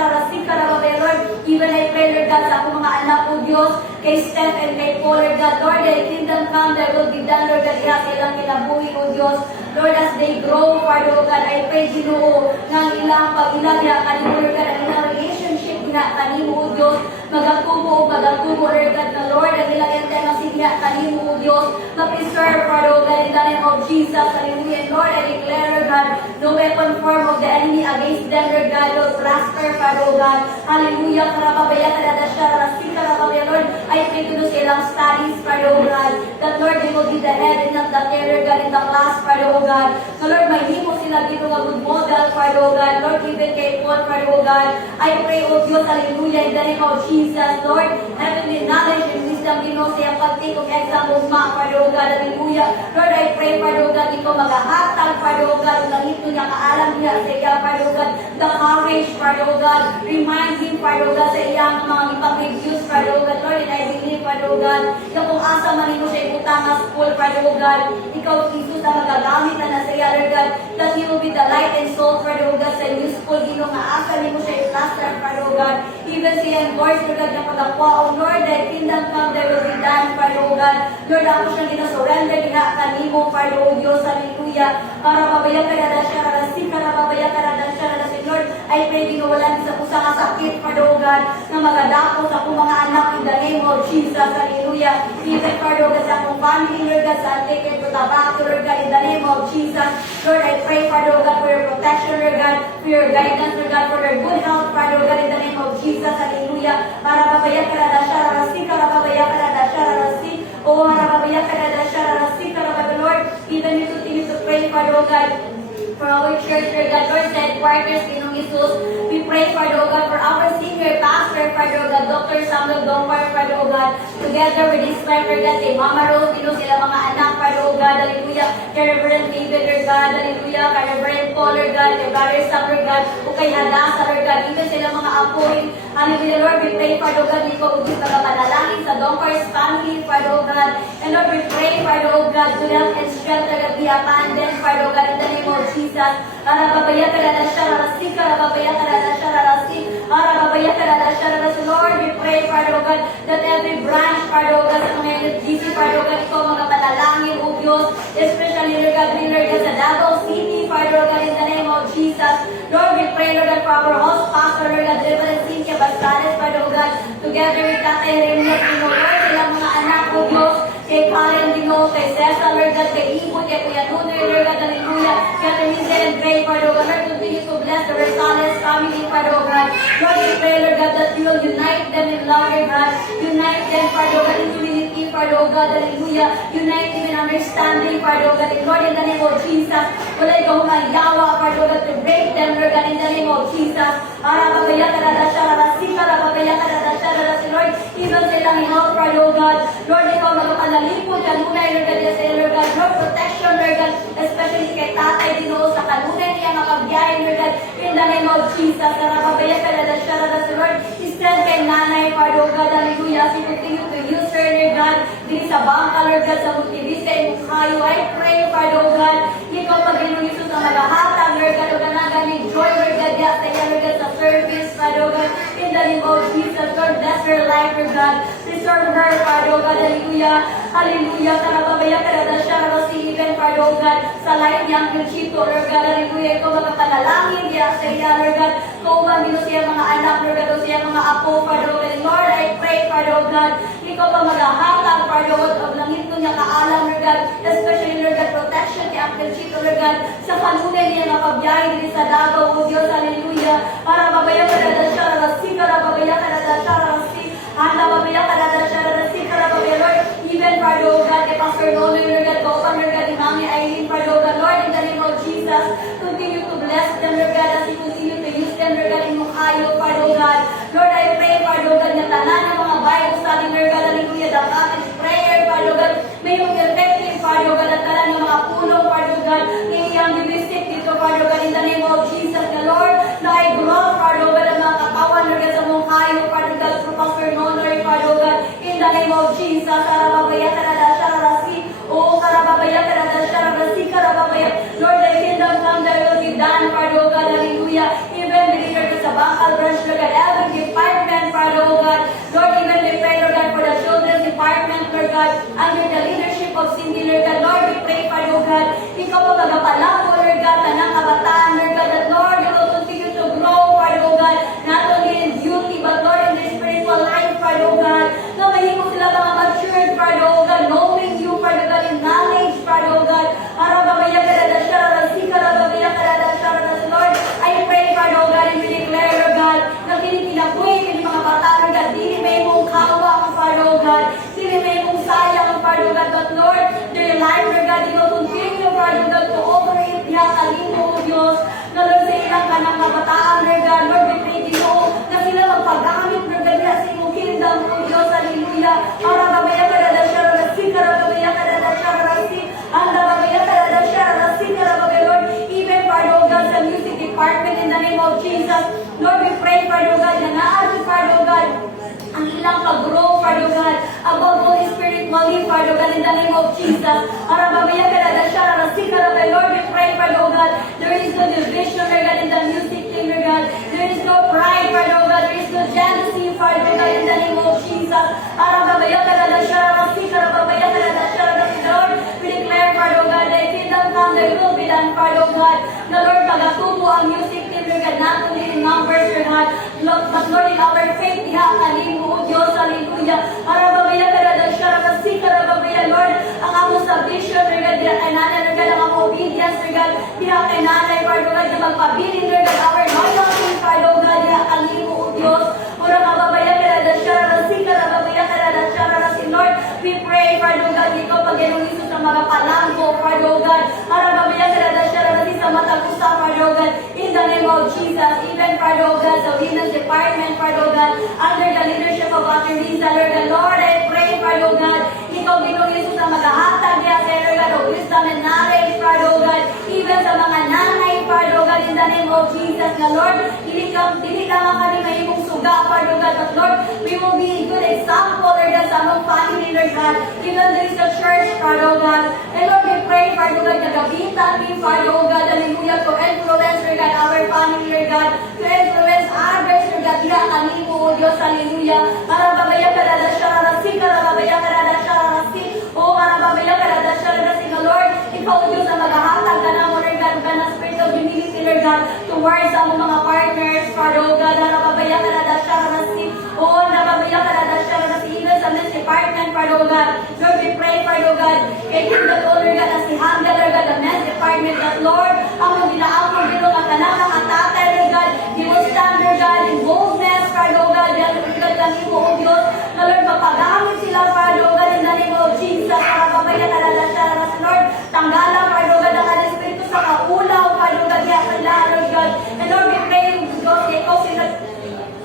arababaya, Lord, even I pray, Lord God, sa akong mga anak, O Diyos, kay Steph and kay Paul, Lord God, Lord, thy kingdom come, thy will be done, Lord God, iha silang kinabuhi, O Diyos, Lord, as they grow, Father God, I pray, Ginoo, ng ilang pag-ilang niya kanimo, Lord God, ang ilang relationship niya kanimo, O Diyos, magatubo, Lord God, na Lord, ang ilang intimacy niya kanimo, O Diyos, ma-preserve, Father God, in the name of Jesus, hallelujah, and Lord, I declare, Lord God, no weapon form of the enemy against them, Lord God, will prosper, Father God, hallelujah, karababaya, karadasya, rasika, karababaya, Lord, I pray to do sa ilang studies, Father God, that Lord, they will be the head and not the tail, Lord God, in the class, Father God. So Lord, mahimo sila dito nga good model, Father God. Lord, even kay Paul, Father God. I pray, O Diyos, hallelujah, in the name of Jesus, Lord, heavenly knowledge and wisdom, Ginoo, sa iyang pag-take of exam of ma, Father God, hallelujah. Lord, I pray, Father God, ikaw magahatag, Father God, ang ito niya, kaalam niya sa iya, Father God, the courage, Father God, remind him, Father God, sa iyang mga ipag-reduce, Father God, Lord, and I believe, Father God, na kung asa man ito siya ibutang na school, Father God, ikaw, Jesus, na magagamit na sa iya, Lord God, that He will be the light and salt, Father God, sa useful, Ginoo, nga asa ni mo siya i-plaster, Father God, even sa iyang voice, Lord God, na pagkakwaon, Lord, thy kingdom come, thy will be done, Father God, Lord, ako siyang ginasurrender, ginakanimo, Father O Diyos, hallelujah, karababaya ka na siya, karababaya ka na siya, Lord, I pray, Ginoo, wala sa kusang sakit, Father God, na magadako sa akong mga anak in the name of Jesus, hallelujah, even, Father God, sa akong family, Lord God, sa ticket to tabak, Lord God, in the name of Jesus, Lord, I pray, Father God, for your protection, Lord God, for your guidance, Lord God, for your good health, Father God, in the name of Jesus, hallelujah, harababaya ka na siya, harababaya ka na siya, oh, harababaya ka na siya, harababaya, Lord, even you continue to pray, Father God, for our church, Lord God, Lord, sa headquarters, Ginong Jesus, we pray, Father God, for our senior pastor, Father God, Dr. Samuel Dongpar, Father God, together with his wife, Lord God, kay Mama Rose, Ginong sila mga anak, Father God, hallelujah, kay Reverend David, Lord God, hallelujah, kay Reverend Paul, Lord God, kay Brother Sam, Lord God, o kay Hadassah, Lord God, even sila mga apoy, hallelujah, Lord, we pray, Father God, ikaw, ugit na manalangin sa Dongpar's family, Father God, and Lord, we pray, Father God, to help and strength, Lord God, be abandoned, Father God, in the name of Jesus, arababaya ka na siya, rasika, arababaya ka na siya, rasik, arababaya ka na siya, rasik, Lord, we pray, Father God, that every branch, Father God, sa mga NFGC, Father God, ikaw mga panalangin, O Diyos, especially, Lord God, Lord God, sa Davao City, Father God, in the name of Jesus, Lord, we pray, Lord God, for our host pastor, Lord God, Reverend Cynthia Bastales, Father God, together with Tatay Remnant, Lord, silang mga anak ko, Diyos, kay Karen Dino, kay Cesar, Lord God, kay Ibo, kay Kuya Nunoy, Lord God, hallelujah, kay Teresa and Gray, Father God, Lord, continue to bless the Rosales family, Father God. Lord, we pray, Lord God, that you will unite them in love, Lord God, unite them, Father God, in unity, Father God, hallelujah, unite them in understanding, Father God, and Lord, in the name of Jesus, wala ikaw magyawa, Father God, to break them, Lord God, in the name of Jesus. Arababaya kadadasya, rarasika, rababaya kadadasya, rarasi, Lord, even sa ilang health, Father God, Lord, ikaw magpapanalipod, kanunay, Lord God, yes, Lord God, Lord, protection, Lord God, especially kay tatay, Ginoo, sa kanunay niya, mapagbiyahin, Lord God, in the name of Jesus. Arababaya kadadasya, rarasi, Lord, strength kay nanay, Father God, hallelujah, as you continue to use her, Lord God, din sa bangka, Lord God, sa multibisa, imong kayo, I pray, Father God, ikaw pag-inom Isus na magahatag, Lord God, o ganagaling joy, Lord God, yes, sa iya, Lord God, sa service, Father God, in the name of Jesus, Lord, bless her life, Lord God, preserve her, Father God, hallelujah, hallelujah, karababaya, karadasya, karasi, even, Father God, sa life niyang Chito, Lord God, hallelujah, ikaw magpapanalangin, yes, sa iya, Lord God, kung mamino siya mga anak, Lord God, o siya mga apo, Father God, Lord, I pray, Father God, ikaw pa magahatag, Father God, o langit ko niya kaalam, Lord God, especially, Lord God, protection kay Uncle Chito, Lord God, sa kanunay niya mapabiyahin din sa Davao, O Diyos, hallelujah, para babaya ka na siya, rasi ka na babaya ka na siya, rasi, handa babaya ka na siya, rasi ka na babaya, Lord, even, Father God, kay Pastor Nonoy, Lord God, kaupan, Lord God, ni Mami Eileen, Father God, Lord, in the name of Jesus, continue to bless them, Lord God, as you continue to use them, Lord God, in mong ayo, Father God, Lord, I pray, Father God, na tanan ng mga Bible study, Lord God, hallelujah, the package prayer, Father God, may yung effective, Father God, at tanan ng mga pulong, Father God, iyang bibisik dito, Father God, in the name of Jesus, the Lord, na I grow, Father God, ang mga katawan, Lord God, sa mong ayo, Father God, through Pastor Nonoy, Father God, in the name of Jesus, karababaya, karadasya, rarasi, o karababaya, karadasya, rarasi, karababaya, Lord, thy kingdom come, thy will be done, Father God, hallelujah, even the leader sa Bangkal branch, Lord God, every department, Father God, Lord, even we pray, Lord God, for the children's department, Lord God, under the leadership of Cindy, Lord God, Lord, we pray, Father God, ikaw po magapalako, Lord God, tanang kabataan, Lord God, that Lord, you will continue to grow, Father God, not only in beauty, but Lord, in the spiritual life, Father God, na mahimo sila mga matured, Father God, knowing you, Father God, in knowledge, Father God, arababaya karadasya, rasika, arababaya karadasya, Lord, I pray, Father God, and we declare, Lord God, na kinitinapuy, kini mga bata, Lord God, dili may mong kawa ang Father God, dili may mong sayang ang Father God, but Lord, their life, Lord God, you will continue, Father God, to operate niya, kalimo, O Diyos, na Lord, sa ilang kanang kabataan, Lord God, Lord, we pray, Ginoo, na sila magpagamit, Lord God, sa imong kingdom, O Diyos, hallelujah, arababaya karadasya, rasika, arababaya karadasya, rasika, andababaya karadasya, rasika, arababaya, Lord, even, Father God, sa music department, in the name of Jesus, Lord, we pray, Father God, na naari, Father God, ang ilang pag-grow, Father God, above all spiritually, Father God, in the name of Jesus. Arababaya karadasya, rasika, arababaya, Lord, we pray, Father God, there is no division, Lord God, in the music team, Lord God, there is no pride, Father God, there is no jealousy, Father God, in the name of Jesus. Arababaya karadasya, rasika, arababaya karadasya, rasika, Lord, we declare, Father God, thy kingdom come, thy will be done, Father God, na Lord, pagatubo ang music team, Lord God, not only in numbers, Lord God, but Lord, in our faith, diha, kalimo, O Diyos, hallelujah. Arababaya karadasya, rasika, arababaya, Lord, ang among submission, Lord God, diha kay nanay, Lord God, ang among obedience, Lord God, diha kay nanay, Father God, na magpabilin, Lord God, our loyalty, Father God, diha kalimo, O Diyos, ura kababaya karadasya, rasika, arababaya karadasya, rasika, Lord, we pray, Father God, ikaw pag-inong Isus na mga palanggo, Father God, arababaya karadasya, rasika, sa matagusa, Father God, in the name of Jesus, even, Father God, sa women's department, Father God, under the leadership of Ate Riza, Lord, I pray, Father God, ikaw ginong Isus na magahatag niya, Lord God, of wisdom and knowledge, Father God, even sa mga nanay, Father God, in the name of Jesus, na Lord, dili lamang kami mahimong suga, Father God, but Lord, we will be a good example, Lord God, sa among family, Lord God, even there is a church, Father God, and Lord, we pray, Father God, na gabitan me, Father God, hallelujah, to influence, Lord God, our family, Lord God, to influence others, Lord God, diha kanimo, O Diyos, hallelujah, arababaya karadasya, rasika, arababaya karadasya, rasika, o arababaya karadasya, rasika, Lord, ikaw, O Diyos, na maghahatag ka na mo, Lord God, ka na spirit of humility, Lord God, towards sa among mga partners, Father, oh God, nakababaya ka na dasya na si, oh, nakababaya ka na dasya na si even sa men's department, Father, oh God. Lord, we pray, Father, oh God, kay King the Lord God, na si Hamda, Lord God, the men's department, that Lord, among ginaamong bilong at kanang mga tatay, Lord God, He will stand, Lord God, in boldness, Father, oh God, yan, Lord God, kami mo, oh Diyos, na Lord, mapagamit sila, Father, oh God, in the name of Jesus, para babaya ka na dasya na si Lord, tanggalan, Father, oh God, ang Espiritu sa kaulaw, Father, oh God, yan, Lord God, and Lord, we pray, Diyos, ikaw sila,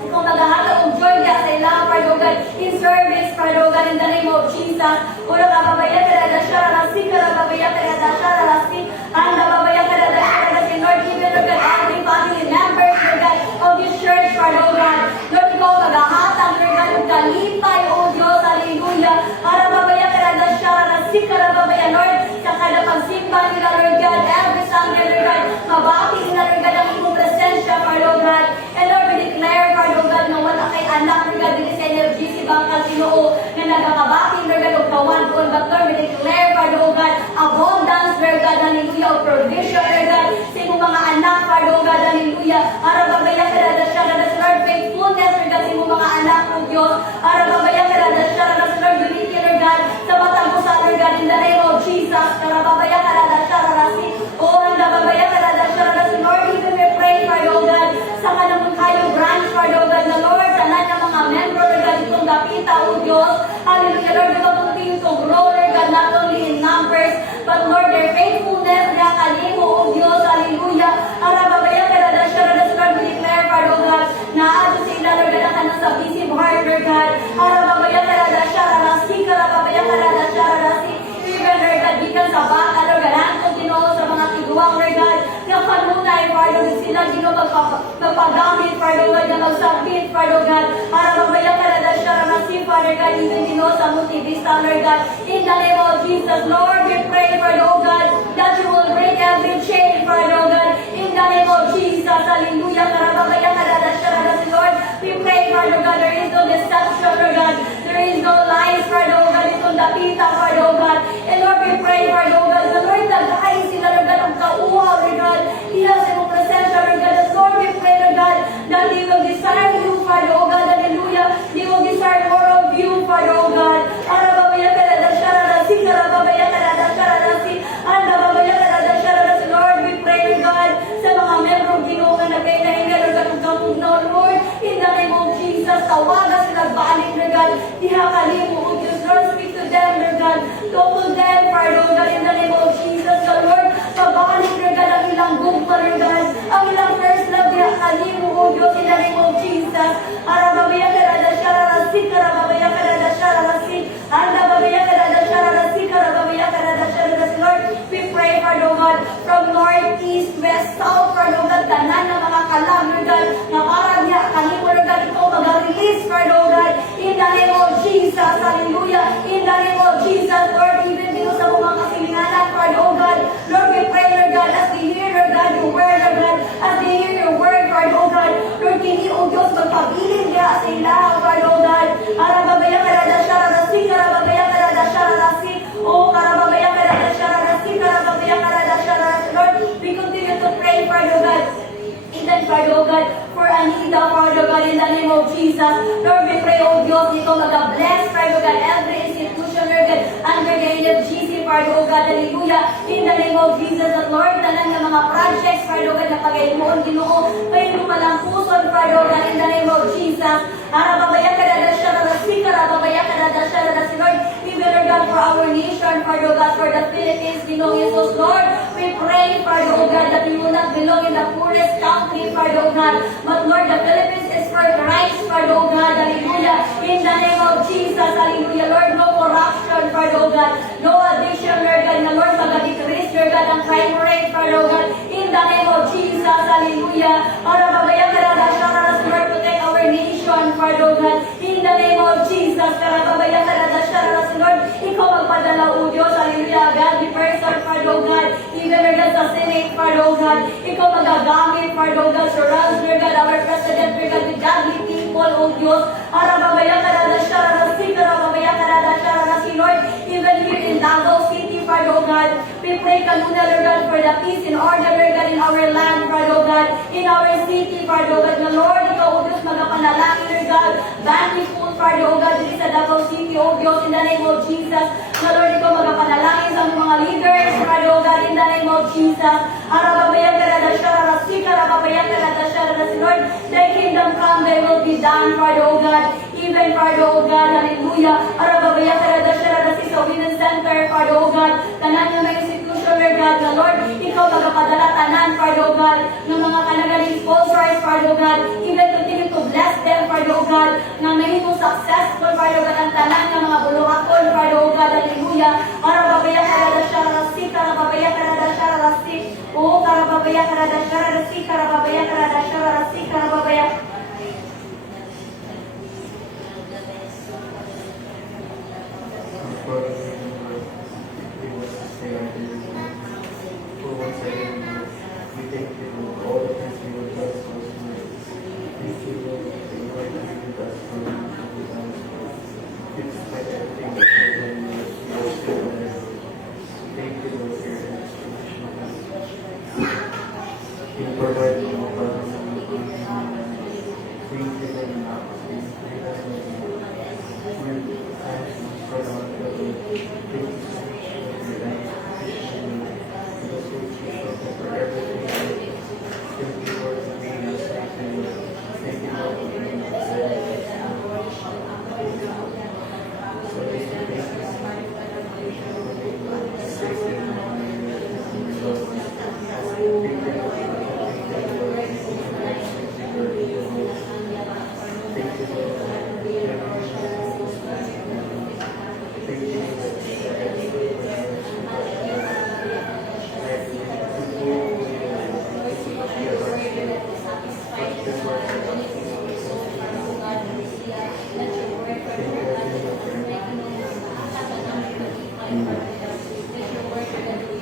kung naghahatag ng joy niya sa ilang, Father God, in service, Father God, in the name of Jesus. Ula ka babaya ka na dasya na si, ka na babaya ka na dasya na si, ang babaya ka na dasya na si, Lord, even Lord God, every family members, Lord God, of this church, Father God. Lord, ikaw maghahatag, Lord God, yung kalipay, O Diyos, hallelujah, para babaya ka na dasya na si, ka na babaya, Lord, sa kada pagsimba nila, Lord God, every Sunday, Lord God, mabati nila, Lord God, ang iyong presensya, Father God. And Lord, we declare, Father God, na wala kay anak, Lord God, din sa energy, si Bangkal Ginoo, na nagkakabati, Lord God, of kawan doon. But Lord, we declare, Father God, abundance, Lord God, hallelujah, of provision, Lord God, sa iyong mga anak, Father God, hallelujah, para babaya ka na dasya na Lord, faithfulness, Lord God, sa iyong mga anak, O Diyos, para babaya ka na dasya na Lord, unity, Lord God, sa matang pusa, Lord God, in the name of Jesus, para babaya ka na dasya na oh, ang babaya ka na dasya na Lord, even we pray, Father God, sa kanamang kayo branch, Father God, na Lord, tanan ng mga membro, Lord God, itong dapita, O Diyos, hallelujah, Lord, ito continue to grow, Lord God, not only in numbers, but Lord, their faithfulness, na kalimo, O Diyos, hallelujah, ang babaya ka na dasya na Lord, we declare, Father God, na ato sila, Lord God, ang kanang sa busy heart, Lord God, ang babaya ka na dasya na ka na babaya ka na dasya na even, Lord God, gikan sa baka, Lord God, ang Ginoo sa mga tiguang, Lord God, na kanunay, Father God, sila Ginoo magpagamit, Father God, na magsabit, Father God, para mamaya ka na dasya na Father God, even Ginoo sa multivista, Lord God, in the name of Jesus, Lord, we pray, Father God, that you will break every chain, Father God, in the name of Jesus, hallelujah, para mamaya ka na dasya na Lord, we pray, Father God, there is no deception, Lord God, there is no lies, Father God, itong dapita, Father God, and Lord, we pray, Father God, na Lord, nagkain sila, Lord God, ang kauha, Lord God, iya sa iyong presensya, Lord God, and Lord, we pray, Lord God, that they will desire you, Father God, hallelujah, they will desire more of you, Father God, para babaya ka na dasya na si, para babaya ka na dasya na si, anda babaya ka na dasya na si, Lord, we pray, Lord God, sa mga membro, Ginoo, na nagkainahinga, Lord God, ang kamugnaw, Lord, in the name of Jesus, tawagan sila balik, Lord God, ihakali mo, O Diyos, Lord, speak to them, Lord God, talk to them, Father God, in the name of Jesus, the Lord, pabalik, Lord God, ang ilang gugma, Lord God, ang ilang first love, ihakali mo, O Diyos, in the name of Jesus, arababaya ka na dasya na si, karababaya ka na dasya na si, andababaya ka na dasya na si, karababaya ka na dasya na si, Lord, we pray, Father God, from north, east, west, south, Father God, tanan ng mga kalam, Lord God, na parang niya, kanimo, Lord God, ikaw mag-release, Father God, in the name of Jesus, hallelujah, in the name of Jesus, Lord, even dito sa mga kasilinganan, Father God, Lord, we pray, Lord God, as they hear, Lord God, your word, Lord God, as they hear your word, Father God, Lord, kini, O Diyos, magpabilin niya sa ilaw, Father God, arababaya ka na dasya na si, karababaya ka na dasya na si, o karababaya ka na dasya na si, karababaya ka na dasya na si, Lord, we continue to pray, Father God, then, Father God, for Anita, Father God, in the name of Jesus, Lord, we pray, O Diyos, ikaw mag-bless, Father God, every institution, Lord God, under the NFGC, Father God, hallelujah, in the name of Jesus, that Lord, tanan ng mga projects, Father God, na pag-ilmoon, Ginoo, kayo lumalampuson, Father God, in the name of Jesus, arababaya ka na dasya na si, karababaya ka na dasya na si, Lord, even, Lord God, for our nation, Father God, for the Philippines, Ginoo, Jesus, Lord, we pray, Father God, that we will not belong in the poorest country, Father God, but Lord, the Philippines is for Christ, Father God, hallelujah, in the name of Jesus, hallelujah, Lord, no corruption, Father God, no addiction, Lord God, na Lord, mag-decrease, Lord God, ang crime rate, Father God, in the name of Jesus, hallelujah, para babaya ka na dasya na Lord, protect our nation, Father God, in the name of Jesus, para babaya ka na dasya na Lord, ikaw magpadala, O Diyos, hallelujah, godly person, Father God, even, Lord God, sa Senate, Father God, ikaw magagamit, Father God, surround, Lord God, our President, Lord God, with godly people, O Diyos, para babaya ka na dasya na si, para babaya ka na dasya na si, Lord, even here in Davao City, Father God, we pray kanuna, Lord God, for the peace and order, Lord God, in our land, Father in our city, Father, O God, na Lord, ikaw, O Diyos, magapanalangin, Lord God, banning food, Father, O God, dito sa Davao City, O Diyos, in the name of Jesus, na Lord, ikaw magapanalangin sa mga leaders, Father, O God, in the name of Jesus, arababayan ka na rasika, arababayan ka na Lord, thy kingdom come, thy will be done, Father, O God, even, Father, O God, hallelujah, arababayan ka na sa Women's Center, Father, O God, tanan yung mga institution, Lord God, na Lord, ikaw magapadala tanan, Father, O God, ng mga kanagaling sponsors, Father, O God, even continue to bless them, Father, O God, na may itong successful, Father, O God, ang tanan ng mga bulunakon, Father, O God, hallelujah, arababayan ka na rasika, arababayan ka na rasik, o karababayan ka na rasik, karababayan ka na rasik, karababayan.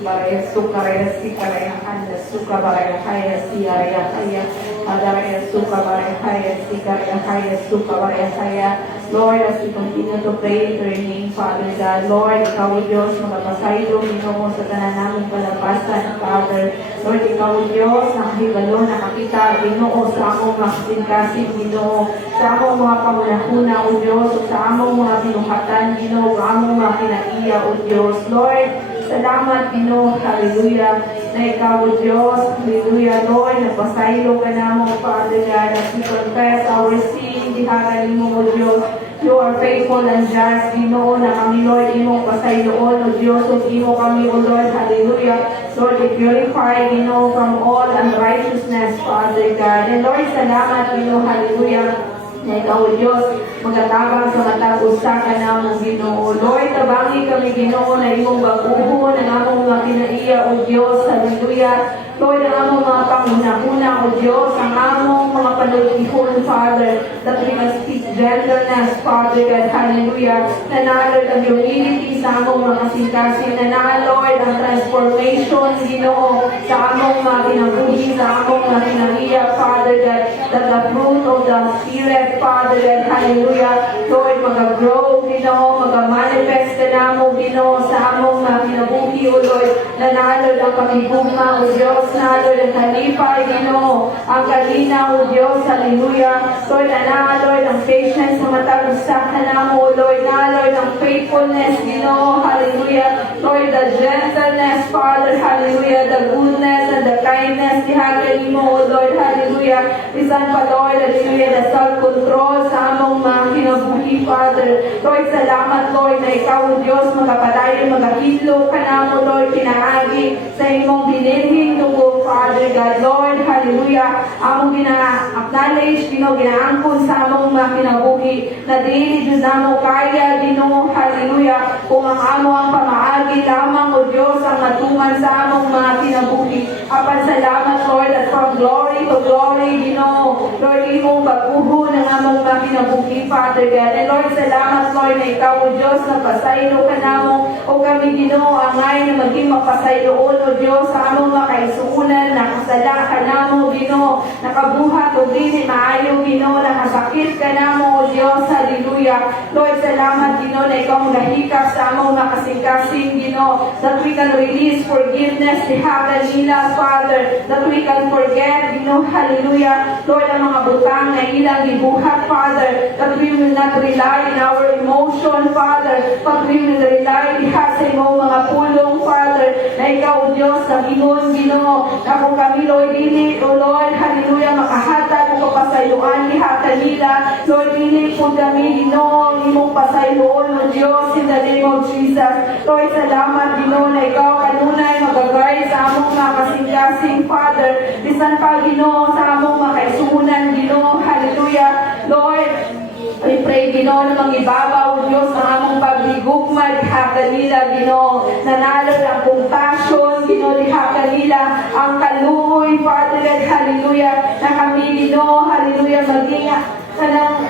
Baraya suka raya si karaya hanya suka baraya haya si araya haya adaraya suka baraya haya si karaya haya suka baraya haya. Lord, as we continue to pray into your name, Father God, Lord, ikaw o Diyos, magpasaylo, Ginoo, sa tanan naming palapasan, Father. Lord, ikaw o Diyos, nakahibalo, nakakita, Ginoo, sa among mga kasing-kasing, Ginoo, sa among mga pamulahuna, o Diyos, sa among mga binuhatan, Ginoo, sa among mga kinaiya, o Diyos. Lord, salamat, Ginoo, hallelujah, na ikaw o Diyos, hallelujah, Lord, nagpasaylo ka na mo, Father God, as we confess our sin, diharan mo, o Diyos. You are faithful and just, Ginoo, na kami, Lord, imong pasayloon, o Diyos, o imo kami, o Lord, hallelujah. Lord, we purify, Ginoo, from all unrighteousness, Father God. And Lord, salamat, Ginoo, hallelujah, na ikaw, o Diyos, magatabang sa matag usa ka na mong Ginoo. Lord, tabangi kami, Ginoo, na imong baguhon, ang among mga kinaiya, o Diyos, hallelujah. Lord, ang among mga panguna-una, o Diyos, ang among mga panulihon, Father, that we must speak gentleness, Father God, hallelujah. Nanalo ang humility sa among mga kasing-kasing, nanalo ang transformation, Ginoo, sa among mga kinabuhi, sa among mga kinaiya, Father God, that the fruit of the Spirit, Father God, hallelujah. Lord, mag-grow, Ginoo, mag-manifest ka na mo, Ginoo, sa among mga kinabuhi, O Lord, nanalo ang pagigugma, O Diyos, nalo ang kalipay, Ginoo, ang kalina, O Diyos, hallelujah. Lord, nanalo ang patience sa matag-usa ka na mo, O Lord, nalo ang faithfulness, Ginoo, hallelujah. Lord, the gentleness, Father, hallelujah, the goodness and the kindness, dihagan mo, O Lord, hallelujah. Bisan pa, Lord, hallelujah, the self-control sa among mga kinabuhi, Father. Lord, salamat, Lord, na ikaw, O Diyos, magapadayon, magahilo ka na mo, Lord, kinaagi sa imong binilhin tubo, Father God. Lord, hallelujah, among gina-acknowledge, gina-angkon sa among mga kinabuhi, na dili Diyos na mo kaya, Ginoo, hallelujah, kung ang amo ang pamaagi lamang, O Diyos, ang matuman sa among mga kinabuhi. Apan salamat, Lord, at from glory to glory, Ginoo, Lord, imong baguhon ang among mga kinabuhi, Father God. And Lord, salamat, Lord, na ikaw, O Diyos, na pasaylo ka na mo, o kami, Ginoo, angay na maging mapasayloon, O Diyos, sa among mga kaisuunan, nakasala ka na mo, Ginoo, nakabuhat, O dili maayo, Ginoo, nakasakit ka na mo, O Diyos, hallelujah. Lord, salamat, Ginoo, na ikaw magahikap sa among mga kasing-kasing, Ginoo, that we can release forgiveness, dihagan nila, Father, that we can forget, Ginoo, hallelujah. Lord, ang mga butang na ilang gibuhat, Father, that we will not rely in our emotion, Father, but we will rely diha sa imong mga pulong, Father, na ikaw, Diyos, sa ingon, Ginoo, na kung kami, Lord, dili, O Lord, hallelujah, makahatag o kapasayloan diha kanila, Lord, dili po kami, Ginoo, imong pasayloon, O Diyos, in the name of Jesus. Lord, salamat, Ginoo, na ikaw kanunay magagay sa among mga kasing-kasing, Father, bisan pa, Ginoo, sa among mga kaisunan, Ginoo, hallelujah, Lord, we pray, Ginoo, na mangibabaw, Diyos, ang among paghigugma, diha kanila, Ginoo, nanalo ang compassion, Ginoo, diha kanila, ang kaluoy, Father, God, hallelujah, na kami, Ginoo, hallelujah,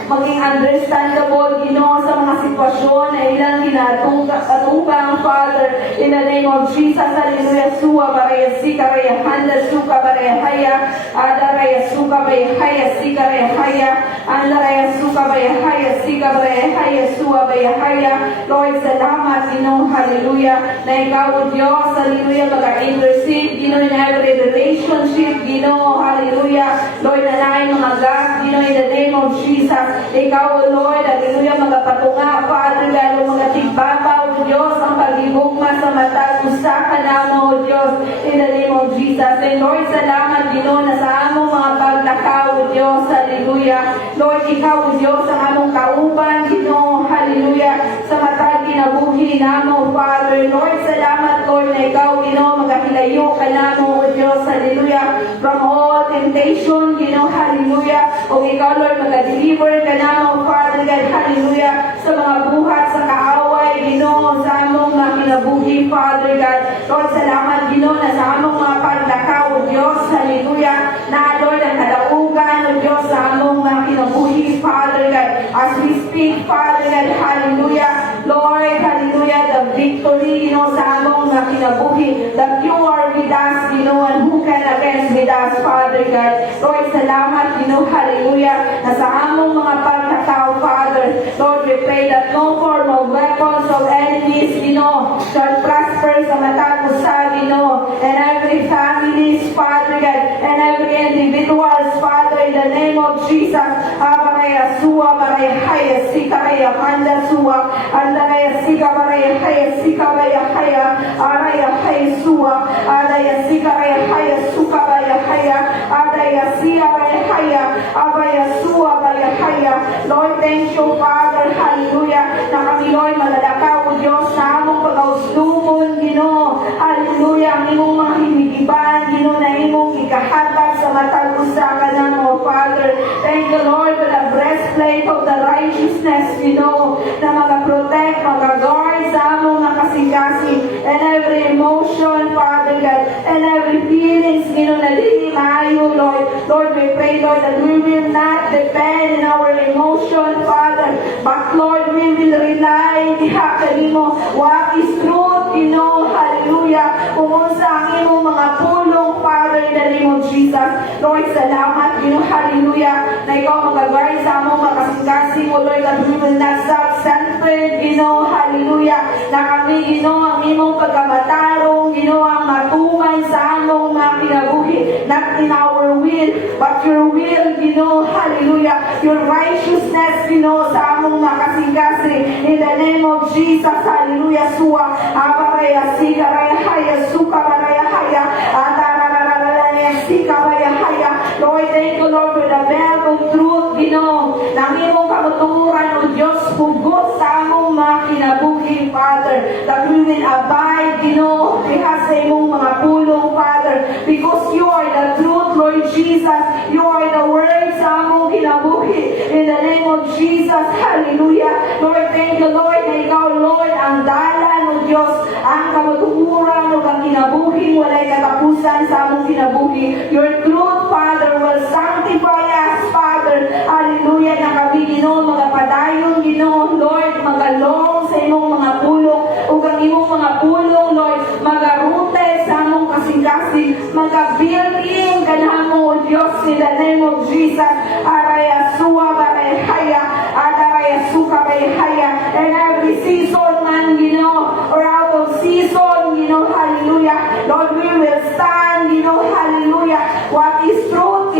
maging understandable, Ginoo, sa mga sitwasyon na ilang ginatubang, Father, in the name of Jesus, hallelujah, suwa baraya sikaraya handa suka baraya haya adaraya suka baraya haya sikaraya haya andaraya suka baraya haya sika baraya haya suwa baraya haya. Lord, salamat, Ginoo, hallelujah, na ikaw, O Diyos, hallelujah, mag-intercede, Ginoo, in every relationship, Ginoo, hallelujah, Lord, na naay mga God, Ginoo, in the name of Jesus, ikaw, O Lord, hallelujah, magapatunga, Father, lalo mga tigbabaw, O Diyos, ang pagigugma sa mata, usahan namo, O Diyos, in the name of Jesus. And Lord, salamat, Ginoo, na sa among mga paglakaw, O Diyos, hallelujah, Lord, ikaw, O Diyos, ang among kauban, Ginoo, hallelujah, sa mata ginabuhi namo, Father. Lord, salamat, Lord, na ikaw, Ginoo, magahilayo ka namo, O Diyos, hallelujah, from all temptation, Ginoo, hallelujah, o ikaw, Lord, mag-deliver ka namo, Father God, hallelujah, sa mga buhat, sa kaaway, Ginoo, sa among mga kinabuhi, Father God. Lord, salamat, Ginoo, na sa among mga paglakaw, O Diyos, hallelujah, na, Lord, ang kadaugan, O Diyos, sa among mga kinabuhi, Father God, as we speak, Father God, hallelujah, Lord, hallelujah, the victory, Ginoo, sa among mga kinabuhi, that you are with us, Ginoo, and who can against with us, Father God. Lord, salamat, Ginoo, hallelujah, na sa among mga pagkatao, Father, Lord, we pray that no form of weapons of enemies, Ginoo, shall prosper sa matag usa, Ginoo, and every families, Father God, and every individuals, Father, in the name of Jesus, abaraya suwa, baraya haya, sikaraya, handa suwa, andaraya sika, baraya haya, sika, baraya haya, araya haya suwa, araya sikaraya haya, suka, baraya haya, araya siya, baraya haya, abaya suwa, baraya haya. Lord, thank you, Father, hallelujah, na kami, Lord, malalakaw, O Diyos, na among pag-ausdumon, Ginoo, hallelujah, ang imong mga hinigiban, Ginoo, na imong ikahatag sa matag usa ka namo, Father. Thank you, Lord, for the breastplate of the righteousness, Ginoo, na mag-protect, mag-guard sa among mga kasing-kasing, and every emotion, Father God, and every feelings, Ginoo, na dili maayo, Lord. Lord, we pray, Lord, that we will not depend in our emotion, Father, but Lord, we will rely diha kanimo what is truth, Ginoo, hallelujah, kung unsa ang imong mga pulong, Father, in the name of Jesus. Lord, salamat, Ginoo, hallelujah, na ikaw mag-guard sa among mga kasing-kasing, O Lord, that we will not self-centered, Ginoo, hallelujah, na kami, Ginoo, ang imong pagkamatarong, Ginoo, ang matumay sa among mga kinabuhi, not in our will, but your will, Ginoo, hallelujah, your righteousness, Ginoo, sa among mga kasing-kasing, in the name of Jesus, hallelujah, suwa, abaraya, sikaraya, haya, suka, baraya, haya, atararararaya, sikaraya, haya. Lord, thank you, Lord, for the belt of truth, Ginoo, na imong kamuturan, O Diyos, hugot sa among mga kinabuhi, Father, that we will abide, Ginoo, diha sa imong mga pulong, Father, because you are the truth, Lord Jesus, you are the word sa among kinabuhi, in the name of Jesus, hallelujah. Lord, thank you, Lord, na ikaw, Lord, ang dalan, O Diyos, ang kamuturan, O ang kinabuhi, walay katapusan sa among kinabuhi. Your truth, Father, will sanctify us, Father, hallelujah, na kami, Ginoo, magapadayon, Ginoo, Lord, magalong sa imong mga pulong, o ang imong mga pulong, Lord, magarute sa among kasing-kasing, magabuilding kanamo, O Diyos, in the name of Jesus, araya suwa, baraya haya, adaraya suka, baraya haya, and every season, man, Ginoo, or out of season, Ginoo, hallelujah, Lord, we will stand, Ginoo, hallelujah, what is truth,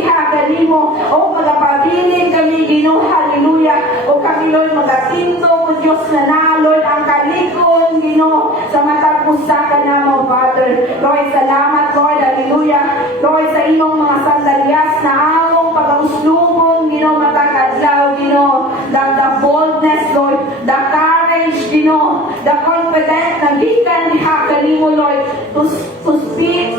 Diyos na Lord, ang kalikon, Ginoo, sa matag pusaka na mo, Father. Lord, salamat, Lord, hallelujah. Lord, sa imong mga sandalyas na among pag-auslubong, Ginoo, matag adlaw, Ginoo, the boldness, Lord, the courage, Ginoo, the confidence na gikan diha kanimo, Lord, to speak,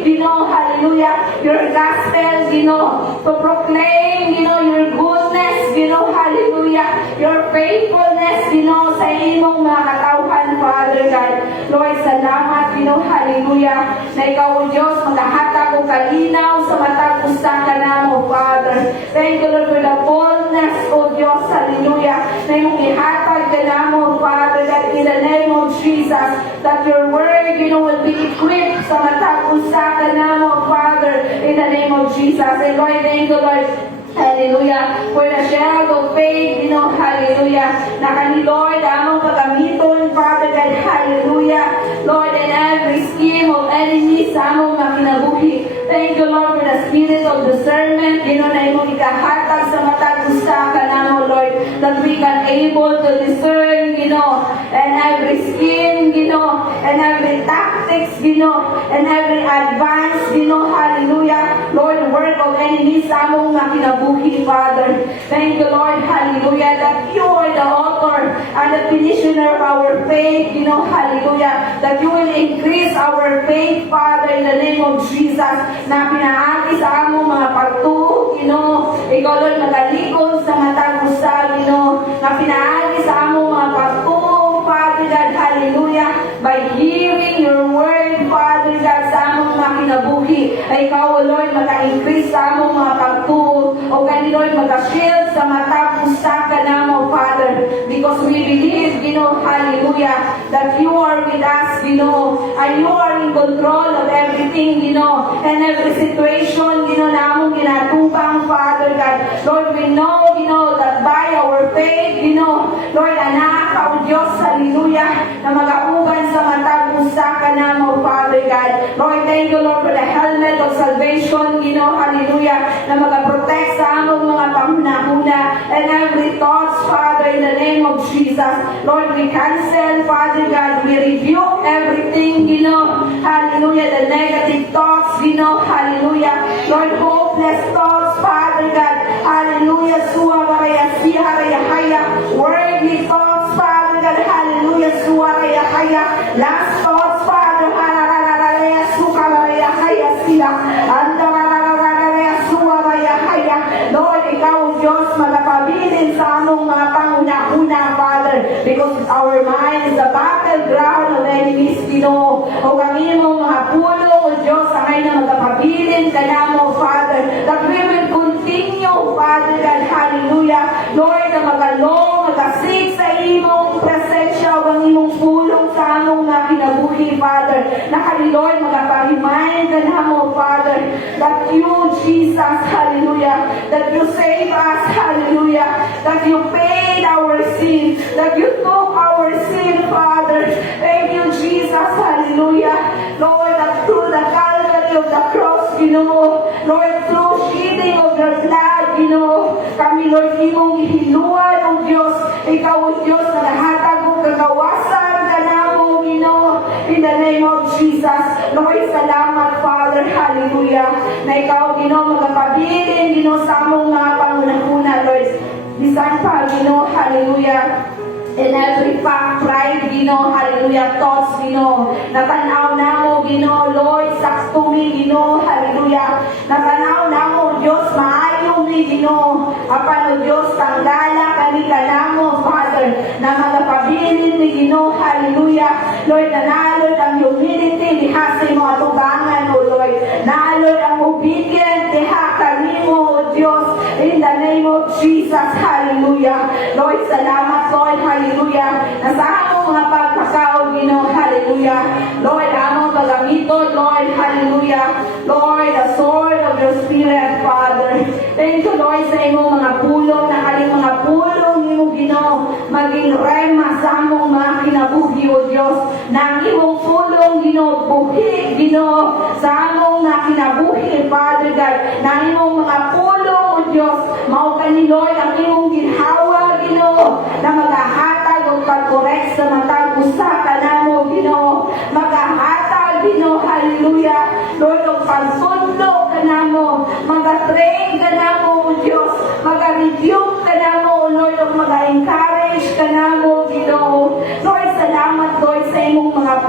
Ginoo, hallelujah, your gospel, Ginoo, to proclaim, Ginoo, your goodness, Ginoo, hallelujah, your faithfulness, Ginoo, sa imong mga katawhan, Father God. Lord, salamat, Ginoo, hallelujah, na ikaw, O Diyos, maghahatag o kalinaw sa matag usaka na mo, Father. Thank you, Lord, for the boldness, O Diyos, hallelujah, na imong ihatag ka na mo, Father, that in the name of Jesus, that your word, Ginoo, will be equipped sa matag usaka na mo, Father, in the name of Jesus. And Lord, thank you, Lord, hallelujah, for the shield of faith, Ginoo, hallelujah, na kani Lord, among pagamiton, Father God, hallelujah, Lord, in every scheme of enemies, among makinabuhi. Thank you, Lord, for the spirit of discernment, Ginoo, na imong ikahatag sa matag usaka na mo, Lord, that we can able to discern, Ginoo, and every scheme, Ginoo, and every tactics, Ginoo, and every advance, Ginoo, hallelujah, Lord, work of enemies, among makinabuhi, Father. Thank you, Lord, hallelujah, that you are the author and the finisher of our faith, Ginoo, hallelujah, that you will increase our faith, Father, in the name of Jesus, na pinaagi sa among mga pagtuo, Ginoo, ikaw, Lord, magalikod sa matag usa, Ginoo, na pinaagi sa among mga pagtuo, Father God, hallelujah, by hearing your word, Father God, sa among mga kinabuhi, ay ikaw, O Lord, maka-increase sa among mga pagtuo, o kani Lord, maka-shield sa matag usaka na mo, Father, because we believe, Ginoo, hallelujah, that you are with us, Ginoo, and you are in control of everything, Ginoo, and every situation, Ginoo, na among ginatubang, Father God. Lord, we know, Ginoo, that by our faith, Ginoo, Lord, anak, O Diyos, hallelujah, na mag-auban sa matag usaka na mo, Father God. Lord, thank you, Lord, for the helmet of salvation, Ginoo, hallelujah, na mag-protect sa among mga pamuna-huna and every thoughts, Father, in the name of Jesus. Lord, we cancel, Father God, we rebuke everything, Ginoo, hallelujah, the negative thoughts, Ginoo, hallelujah, Lord, hopeless thoughts, Father God, hallelujah, suwaraya, siharaya, haya, worldly thoughts, Father God, hallelujah, suwaraya, haya, last thoughts, Father, hallelujah, sukaraya, haya, sila, andararararaya, suwaraya, haya, Lord, ikaw, Diyos, magapabilin sa among mga panguna-una, Father, because our mind is a battleground of enemies, Ginoo, o kami mong mga puno, O Diyos, angay na magapabilin ka na mo, Father, that we will continue, Father God, hallelujah, Lord, na magalong, magasig sa imong presensya, o ang imong pulong sa among mga kinabuhi, Father, na kami, Lord, magaparimain ka na mo, Father, that you, Jesus, hallelujah, that you save us, hallelujah, that you paid our sin, that you took our sin, Father. Thank you, Jesus, hallelujah. Lord, that through the Calvary of the cross, Ginoo, Lord, through shedding of your blood, Ginoo, kami, Lord, imong ihinuan, O Diyos, ikaw, O Diyos, na nahatag o kagawasan ka na mo, Ginoo, in the name of Jesus. Lord, salamat, Father, hallelujah, na ikaw, Ginoo, magapabilin, Ginoo, sa among mga pangunahuna, Lord, bisan pa, Ginoo, hallelujah, in every pride, Ginoo, hallelujah, thoughts, Ginoo, natanaw na mo, Ginoo, Lord, sakto mi, Ginoo, hallelujah, natanaw na mo, Diyos, maayo mi, Ginoo, apan, O Diyos, tanggala kami ka na mo, Father, na magapabilin mi, Ginoo, hallelujah, Lord, nanalod ang humility, diha sa imo atubangan, O Lord, nalod ang obedient, diha kami mo, O Diyos, in the name of Jesus, hallelujah, Lord, salamat, Lord, hallelujah, na sa among mga pagkakao, Ginoo, hallelujah, Lord, among pagamiton, Lord, hallelujah, Lord, the sword of your spirit, Father, thank you, Lord, sa imong mga pulong, na kaling mga pulong imo, Ginoo, maging rema sa among mga kinabuhi, O Diyos, na ang imong pulong, Ginoo, buhi, Ginoo, sa among mga kinabuhi, Father God, na ang imong mga pulong, O Diyos, mao kani, Lord, ang imong ginhawa, Ginoo, na maghahatag o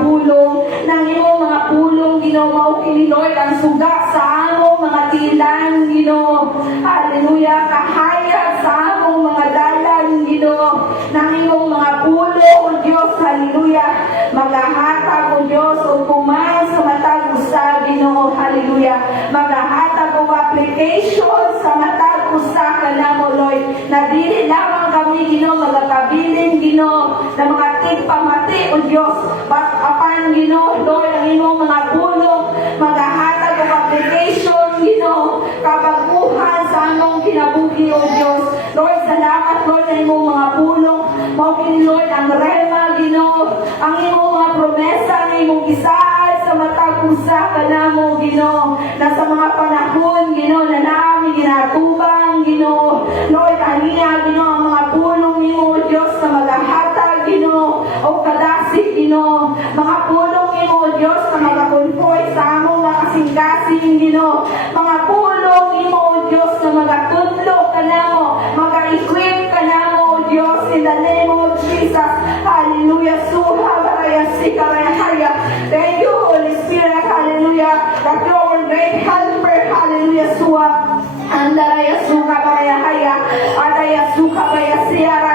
pulong, ng imong mga pulong, Ginoo, mao kini Lord ang suga sa among mga tilan, Ginoo. Hallelujah, kahayag sa among mga dalan, Ginoo, ng imong mga pulong, O Dios, hallelujah. Magahatag, O Dios, o kumain sa matag usa, Ginoo, hallelujah. Magahatag og application sa matag usa kanamo, Lord, na dili lamang kami, Ginoo, magakabilin, Ginoo, na mga tigpamati, O Dios, but apan, Ginoo, Lord, ang imong mga pulong, magahatag og application, Ginoo, kabaguhan sa among kinabuhi, O Dios. Lord, salamat, Lord, sa imong mga pulong. Mao kini, Lord, ang rema, Ginoo, ang imong mga promesa, ang imong gisaad sa matag usa kanamo, Ginoo, na sa mga panahon, Ginoo, na namin ginatubang, Ginoo. Lord, aniya, Ginoo, ang mga pulong nimo, Dios, na magahatag, Ginoo, o kadasig, Ginoo. Mga pulong nimo, Dios, na magakonfoy sa among mga kasing-kasing, Ginoo. Mga pulong nimo, Dios, na magatudlo kanamo, maga-equip kanamo, Dios, in the name of Jesus. Hallelujah. Suha baraya sikaraya haya. Thank you, Holy Spirit. Hallelujah. That you are great helper. Hallelujah. Suha. Andaraya suka baraya haya. Adaya suka baraya siara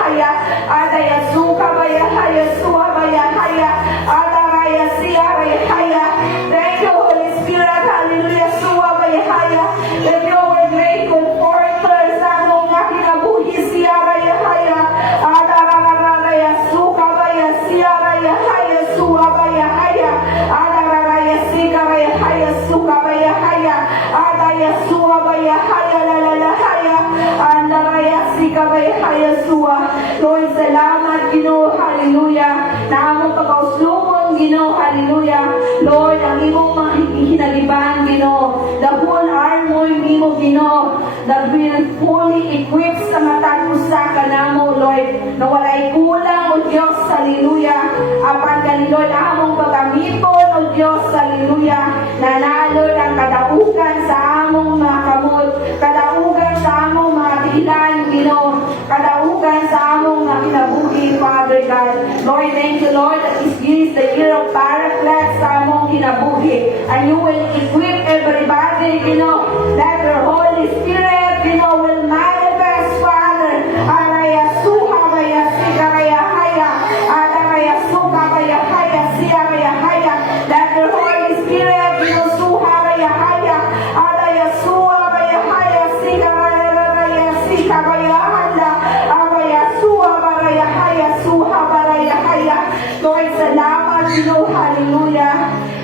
haya. Adaya suka baraya haya. Suha baraya haya. Adaraya siara haya. Thank you, Holy Spirit. Hallelujah. Suha baraya haya. That you are great comforter sa among nga kinabuhi siara haya. Adaraya suka baraya siara haya. Suha baraya haya. Adaraya sikaraya haya. Suka baraya haya. Adaya suha baraya haya haya. Andaraya sikaraya haya suha. Lord, salamat, Ginoo, hallelujah. Na among pagkauslungon, Ginoo, hallelujah. Lord, ang imong mga hinaliban, Ginoo, the whole armor nimo, Ginoo, that will fully equip sa matag usa kanamo, Lord, na walay kulang, O Dios, hallelujah. Apan kani Lord, among pagamiton, O Dios, hallelujah, na nalod ang kadaugan sa among mga kamot, kadaugan sa among mga tilan, Ginoo, kadaugan sa among mga kinabuhi, Father God. Lord, thank you, Lord, that this is the year of Paraclet sa among kinabuhi, and you will equip everybody, Ginoo, that your Holy Spirit, Ginoo, will manifest, Father. Araya suha baya sikaraya haya. Adaraya suka baya haya siaraya haya. That your Holy Spirit, Ginoo, suha baya haya. Araya suha baya haya sikaraya sikabaya handa. Araya suha baya haya suha baya haya. Lord, salamat, Ginoo, hallelujah.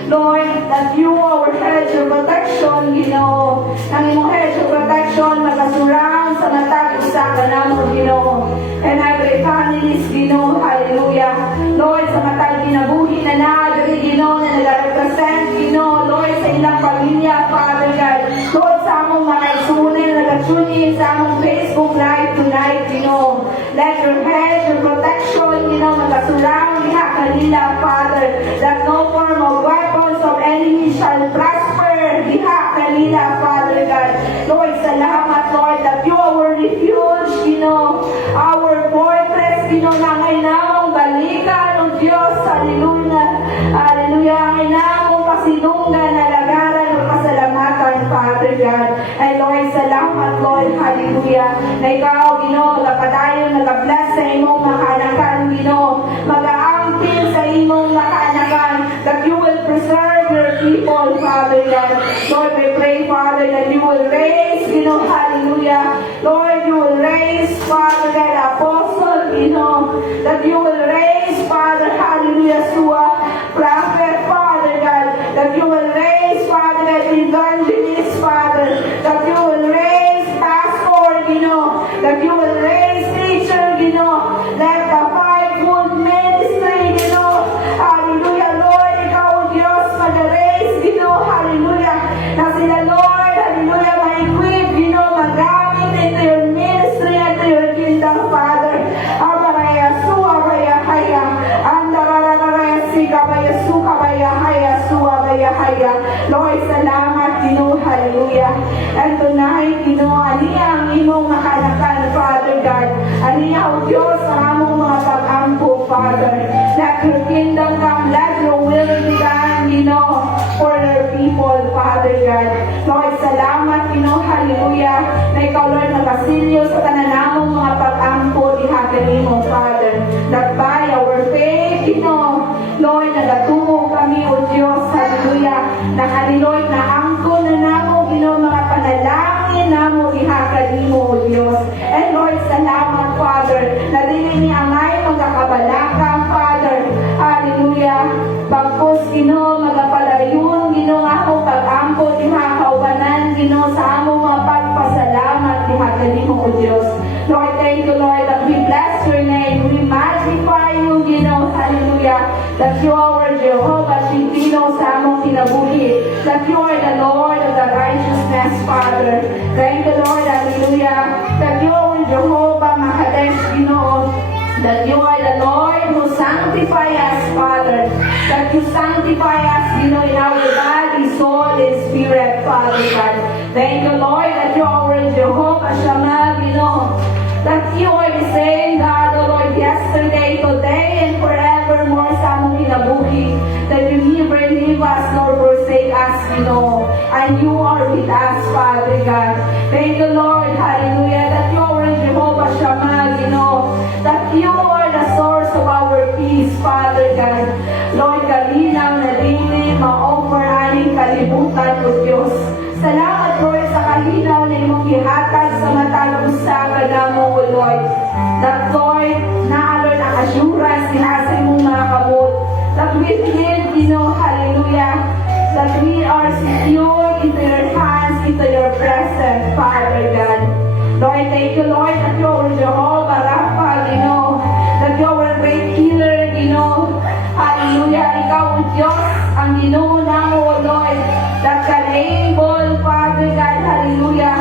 Lord, that you are our hedge of protection, Ginoo. Ang imong hedge of protection makasurround sa matag usa kanamo, Ginoo. And every families, Ginoo, hallelujah. Lord, sa matag kinabuhi na diri, Ginoo, na nag-represent, Ginoo, Lord, sa ilang pamilya, Father God. Lord, sa among mga isunin, nag-tune in sa among Facebook Live tonight, Ginoo. Let your hedge of protection, Ginoo, makasurround diha kanila, Father, that no form of weapons of enemy shall prosper diha kanila, Father God. Lord, salamat, Lord, that you are our refuge, Ginoo, our fortress, Ginoo, na ngay namong balikan, O Diyos, hallelujah, hallelujah, ngay namong pasinungan, nalagaran, o pasalamatan, Father God. And Lord, salamat, Lord, hallelujah, na ikaw, Ginoo, magapadayon, nag-bless sa imong makanakan, Ginoo, mag-aampin sa imong makanakan, that you will preserve your people, Father God. Lord, we pray, Father, that you will raise, Ginoo, hallelujah. Lord, you will raise, Father God, apostle, Ginoo, that you will raise, Father, hallelujah, Sua, prophet, Father God, that you will raise, Father God, evangelist, Father, that you will raise pastor, Ginoo, that you will raise teacher, Ginoo, let the fivefold ministry, Ginoo, hallelujah, Lord, ikaw, Diyos, mag-raise, Ginoo, hallelujah, na sila, Lord, hallelujah, ma-equip, Ginoo, magamit into your ministry, into your kingdom, Father. Abaraya, suabaya, haya, andarararaya, sikabaya, sukabaya, haya, suabaya, haya. Lord, salamat, Ginoo, hallelujah. And tonight, Ginoo, aniya ang imong makanakan, Father God. Aniya, O Diyos, ang among mga pag-ampok. Father. Let your kingdom come, let your will be done, for your people, Father God. Lord, salamat, hallelujah, na ikaw, Lord, nakasilyo sa kananamong mga pag-ampo, kanimo, Father. That by our faith, Lord, nagatungo kami, O Diyos, hallelujah, na Lord, na angko na namo, mga panalangin namo, kanimo, O Diyos. And Lord, salamat, Father, na dili ni angay magkakabalakang, Father, hallelujah, bagkos, magapalayon, nga ako pag-ampo, kaubanan, sa among mga pagpasalamat, kanimo, O Diyos. Lord, thank you, Lord, that we bless your name. We magnify you, hallelujah, that you are Jehovah, Shintino, sa among kinabuhi, that you are the Lord of the righteousness, Father. Thank you, Lord, hallelujah, that you are Jehovah, Makadesh, that you are the Lord who sanctify us, Father, that you sanctify us, in our body, soul, and spirit, Father God. Thank you, Lord, that you are Jehovah Shammah, that you are the same God, O Lord, yesterday, today, and forevermore sa among kinabuhi, that you never leave us nor forsake us, and you are with us, Father God. Thank you, Lord, hallelujah, that you are Jehovah Shammah, that you are the source of our peace, Father God. Lord, kalinaw na dili, ma-offer aning kalibutan, O Diyos. Salamat, Lord, sa kalinaw na imong gihatag sa matag usa kanamo, O Lord. That, Lord, Lord, ang assurance sa imong mga kamot. That we feel, hallelujah, that we are secure into your hands, into your presence, Father God. Lord, thank you, Lord, that you are Jehovah Rapha, that you are a great healer, hallelujah, ikaw, O Diyos, ang Ginoo namo, O Lord, that can able, Father God, hallelujah,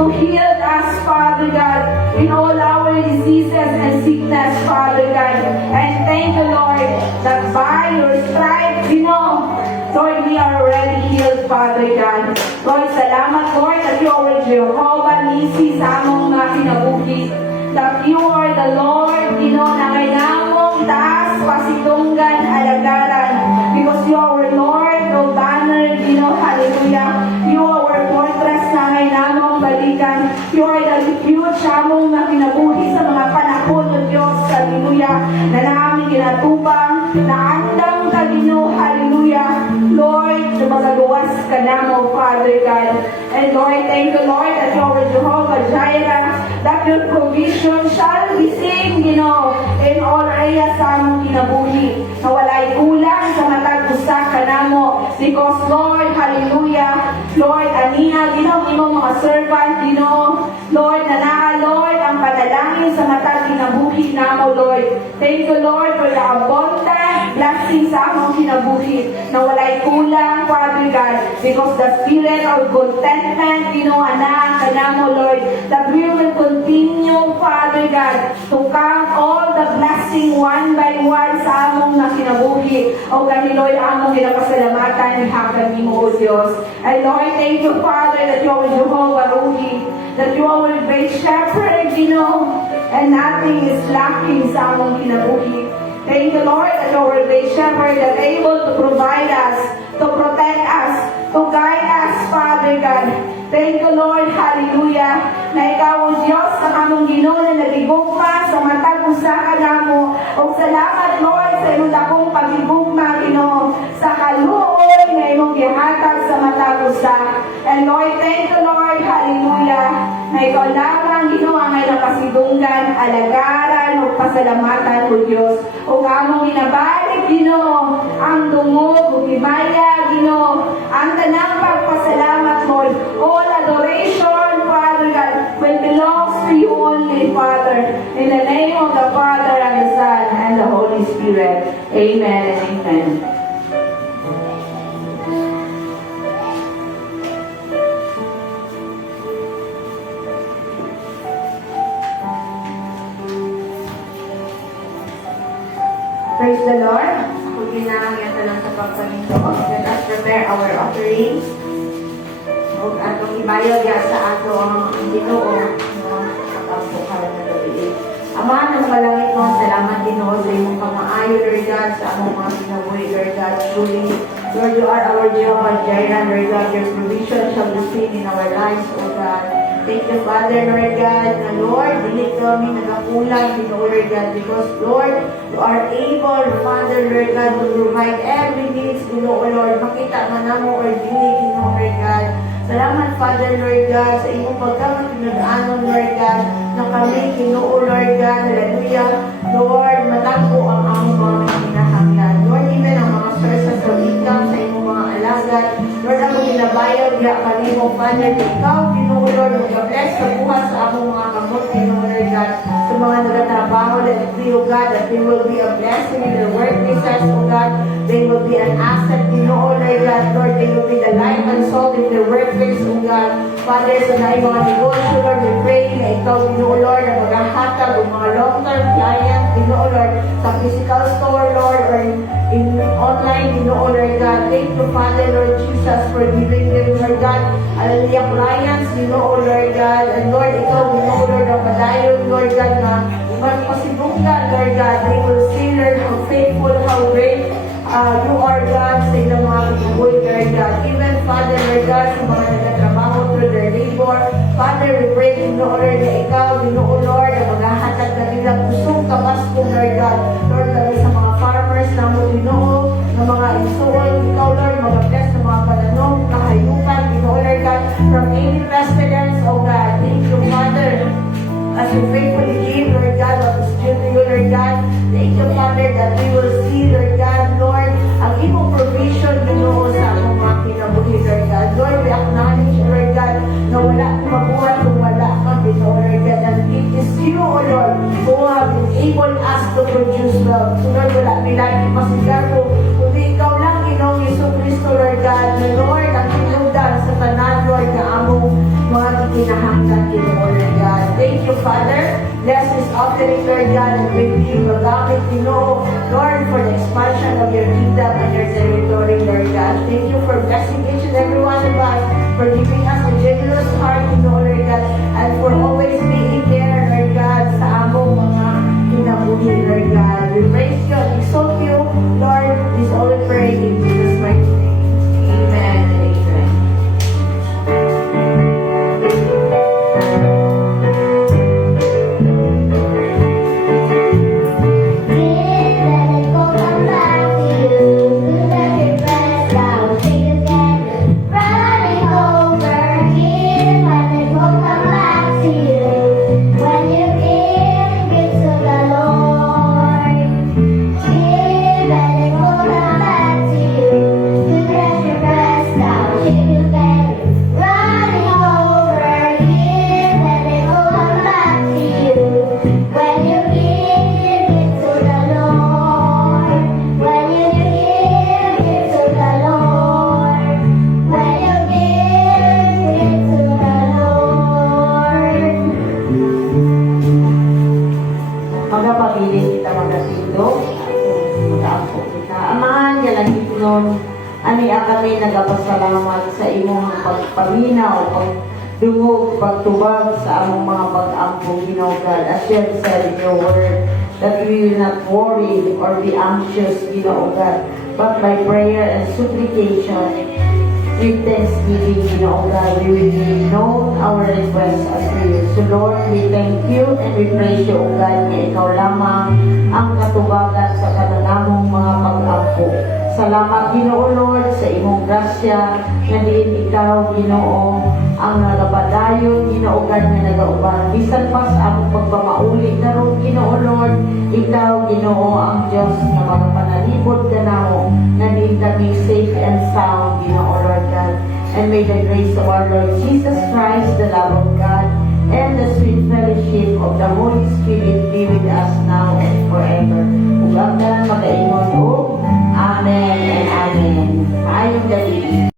to heal us, Father God, in all our diseases and sickness, Father God. And thank you, Lord, that by your stripes, Lord, we are already healed, Father God. Lord, salamat, Lord, that you are Jehovah Nisi sa among mga kinabuhi. That you are the Lord, na ngay namong taas, pasitunggan, alagaran. Because you are our Lord, O banner, hallelujah. You are our fortress na ngay namong balikan. You are the refuge sa among mga kinabuhi sa mga panahon, O Diyos, hallelujah. Na namin ginatubang, na andang kalino, hallelujah. Lord, magagawas ka na mo, Father God. And Lord, thank you, Lord, that you are Jehovah Jireh, that your provision shall be seen, in all areas sa among kinabuhi. Na walay kulang sa matag usa ka na mo. Because, Lord, hallelujah, Lord, aniya, imong mga servant, Lord, Lord, ang panalangin sa matag kinabuhi na mo, Lord. Thank you, Lord, for the abundant blessings sa among kinabuhi. Na walay kulang, Father God, because the spirit of contentment, anak, kanamo, Lord, that we will continue, Father God, to count all the blessing one by one sa among na kinabuhi. O gani, Lord, among ginapasalamatan ni Hakan ni mo, O Diyos. And Lord, thank you, Father, that you are Jehovah Ruhi, that you are a great shepherd, and nothing is lacking sa among kinabuhi. Thank you, Lord, that you are a great shepherd that able to provide us, to protect us, to guide us, Father God. Thank you, Lord, hallelujah, na ikaw, O Diyos, sa among Ginoo na nagigugma sa matag usa ka namo. O salamat, Lord, sa imong dakong pagigugma, sa kaluoy na imong gihatag sa matag usa. And Lord, thank you, Lord, hallelujah, na ikaw lamang, Ginoo, ang nakasidunggan, alagaran, o pasalamatan, O Diyos. O among ginabalik, Ginoo, ang dungog, o himaya, Ginoo, ang tanang pagpasalamat, Lord. All adoration, Father God, will belongs to you only, Father. In the name of the Father, and the Son, and the Holy Spirit. Amen and amen. Praise the Lord. Kung ginamit lang sa pagpanindoon, let us prepare our offerings. Huwag atong ibayo diya sa ato ang Ginoo, no, kapag bukalan na gabi. Ama ng mga langit mo, salamat din Lord sa imong kamaayo, Lord God, sa among mga kinabuhi, Lord God. Truly, Lord, you are our Jehovah Jireh, Lord God. Your provision shall be seen in our lives, O God. Thank you, Father, Lord God, na Lord, dili kami nagakulang, Lord God, because Lord, you are able, Father, Lord God, to provide every needs, Lord. Makita man namo or dili, Lord God. Salamat, Father, Lord God, sa iyong pagkamatinagaan, Lord God, na kami, Ginoo, Lord God, hallelujah. Lord, matagpo ang among mga kinahanglan. Lord, even ang mga sources of income sa iyong mga alagad. Lord, ako ginabayad, ya kanimo, Father, ikaw, Ginoo, Lord, mag-bless sa buhat sa among mga kamot, Ginoo, Lord God, sa mga nagatrabaho, let it be, O God, that they will be a blessing in their workplaces, O God. They will be an asset, Ginoo, Lord God. Lord, they will be the light and salt in their workplace, O God. Father, sa naay mga negosyo, Lord, we pray na ikaw, Ginoo, Lord, na maghahatag ng mga long-term client, Ginoo, Lord, sa physical store, Lord, or in online, Ginoo, Lord God. Thank you, Father, Lord Jesus, for giving them, Lord God, hallelujah, clients, Ginoo, Lord God. And Lord, ikaw, Ginoo, Lord, ang padayon, Lord God, na magpasibunggan, Lord God. They will see, Lord, how faithful, how great you are, God, sa ilang mga kinabuhi, Lord God. Even, Father, Lord God, sa mga nagtatrabaho through their labor, Father, we pray, Ginoo, Lord, na ikaw, Ginoo, Lord, na maghahatag ka nilang pusong kapasko, Lord God. Lord, kami sa mga farmers na mo, Ginoo, na mga insuon, ikaw, Lord, mag-bless sa mga pananom, kahayupan, Ginoo, Lord God, from any pestilence, oh God. Thank you, Father, as we faithfully give, Lord God, what is due to you, Lord God. Thank you, Father, that we will see, Lord God, Lord, ang imong provision, Ginoo, sa among mga kinabuhi, Lord God. Lord, we acknowledge, Lord God, na wala kang mabuhat kung wala kang, Ginoo, Lord God. And it is you, O Lord, who have enabled us to produce wealth. So, Lord, wala nilagi masigar ko, kundi ikaw lang, Ginoong Jesucristo, Lord God, na Lord, ang tinugdan sa tanan, Lord, na among mga kinahanglan, Ginoo, Lord God. Thank you, Father. Bless this offering, Lord God, and with you, magamit, Ginoo, Lord, for the expansion of your kingdom and your territory, Lord God. Thank you for blessing each and every one of us, for giving us a generous heart, Ginoo, Lord God, and for always being there, Lord God, sa among mga kinabuhi, Lord God. We praise you and exalt you, Lord. This all we pray in Jesus' mighty name. Amen and amen. Magapabilis kita magasindo, mag-aapok kita. Amahan, galangit nun, aniya kami nagapasalamat sa imong pagpaminaw, pagdungog, pagtubag sa among mga pag-ampong ginawgal. As you have said in your word, that we will not worry or be anxious, ginawgal, but by prayer and supplication, with thanksgiving, ginawgal, we will make known our requests unto you. So Lord, we thank you and we praise you, O God, na ikaw lamang ang katubagan sa kananamong mga pag-ampo. Salamat, Ginoo Lord, sa imong grasya, na diin ikaw, Ginoo, ang nagapadayon, Ginoo God, na nagauban. Bisan pa sa among pagpamauli na ron, Ginoo Lord, ikaw, Ginoo, ang Diyos na magapanalibod ka na mo, na diin kami safe and sound, Ginoo Lord God. And may the grace of our Lord Jesus Christ, the love of God, and the sweet fellowship of the Holy Spirit be with us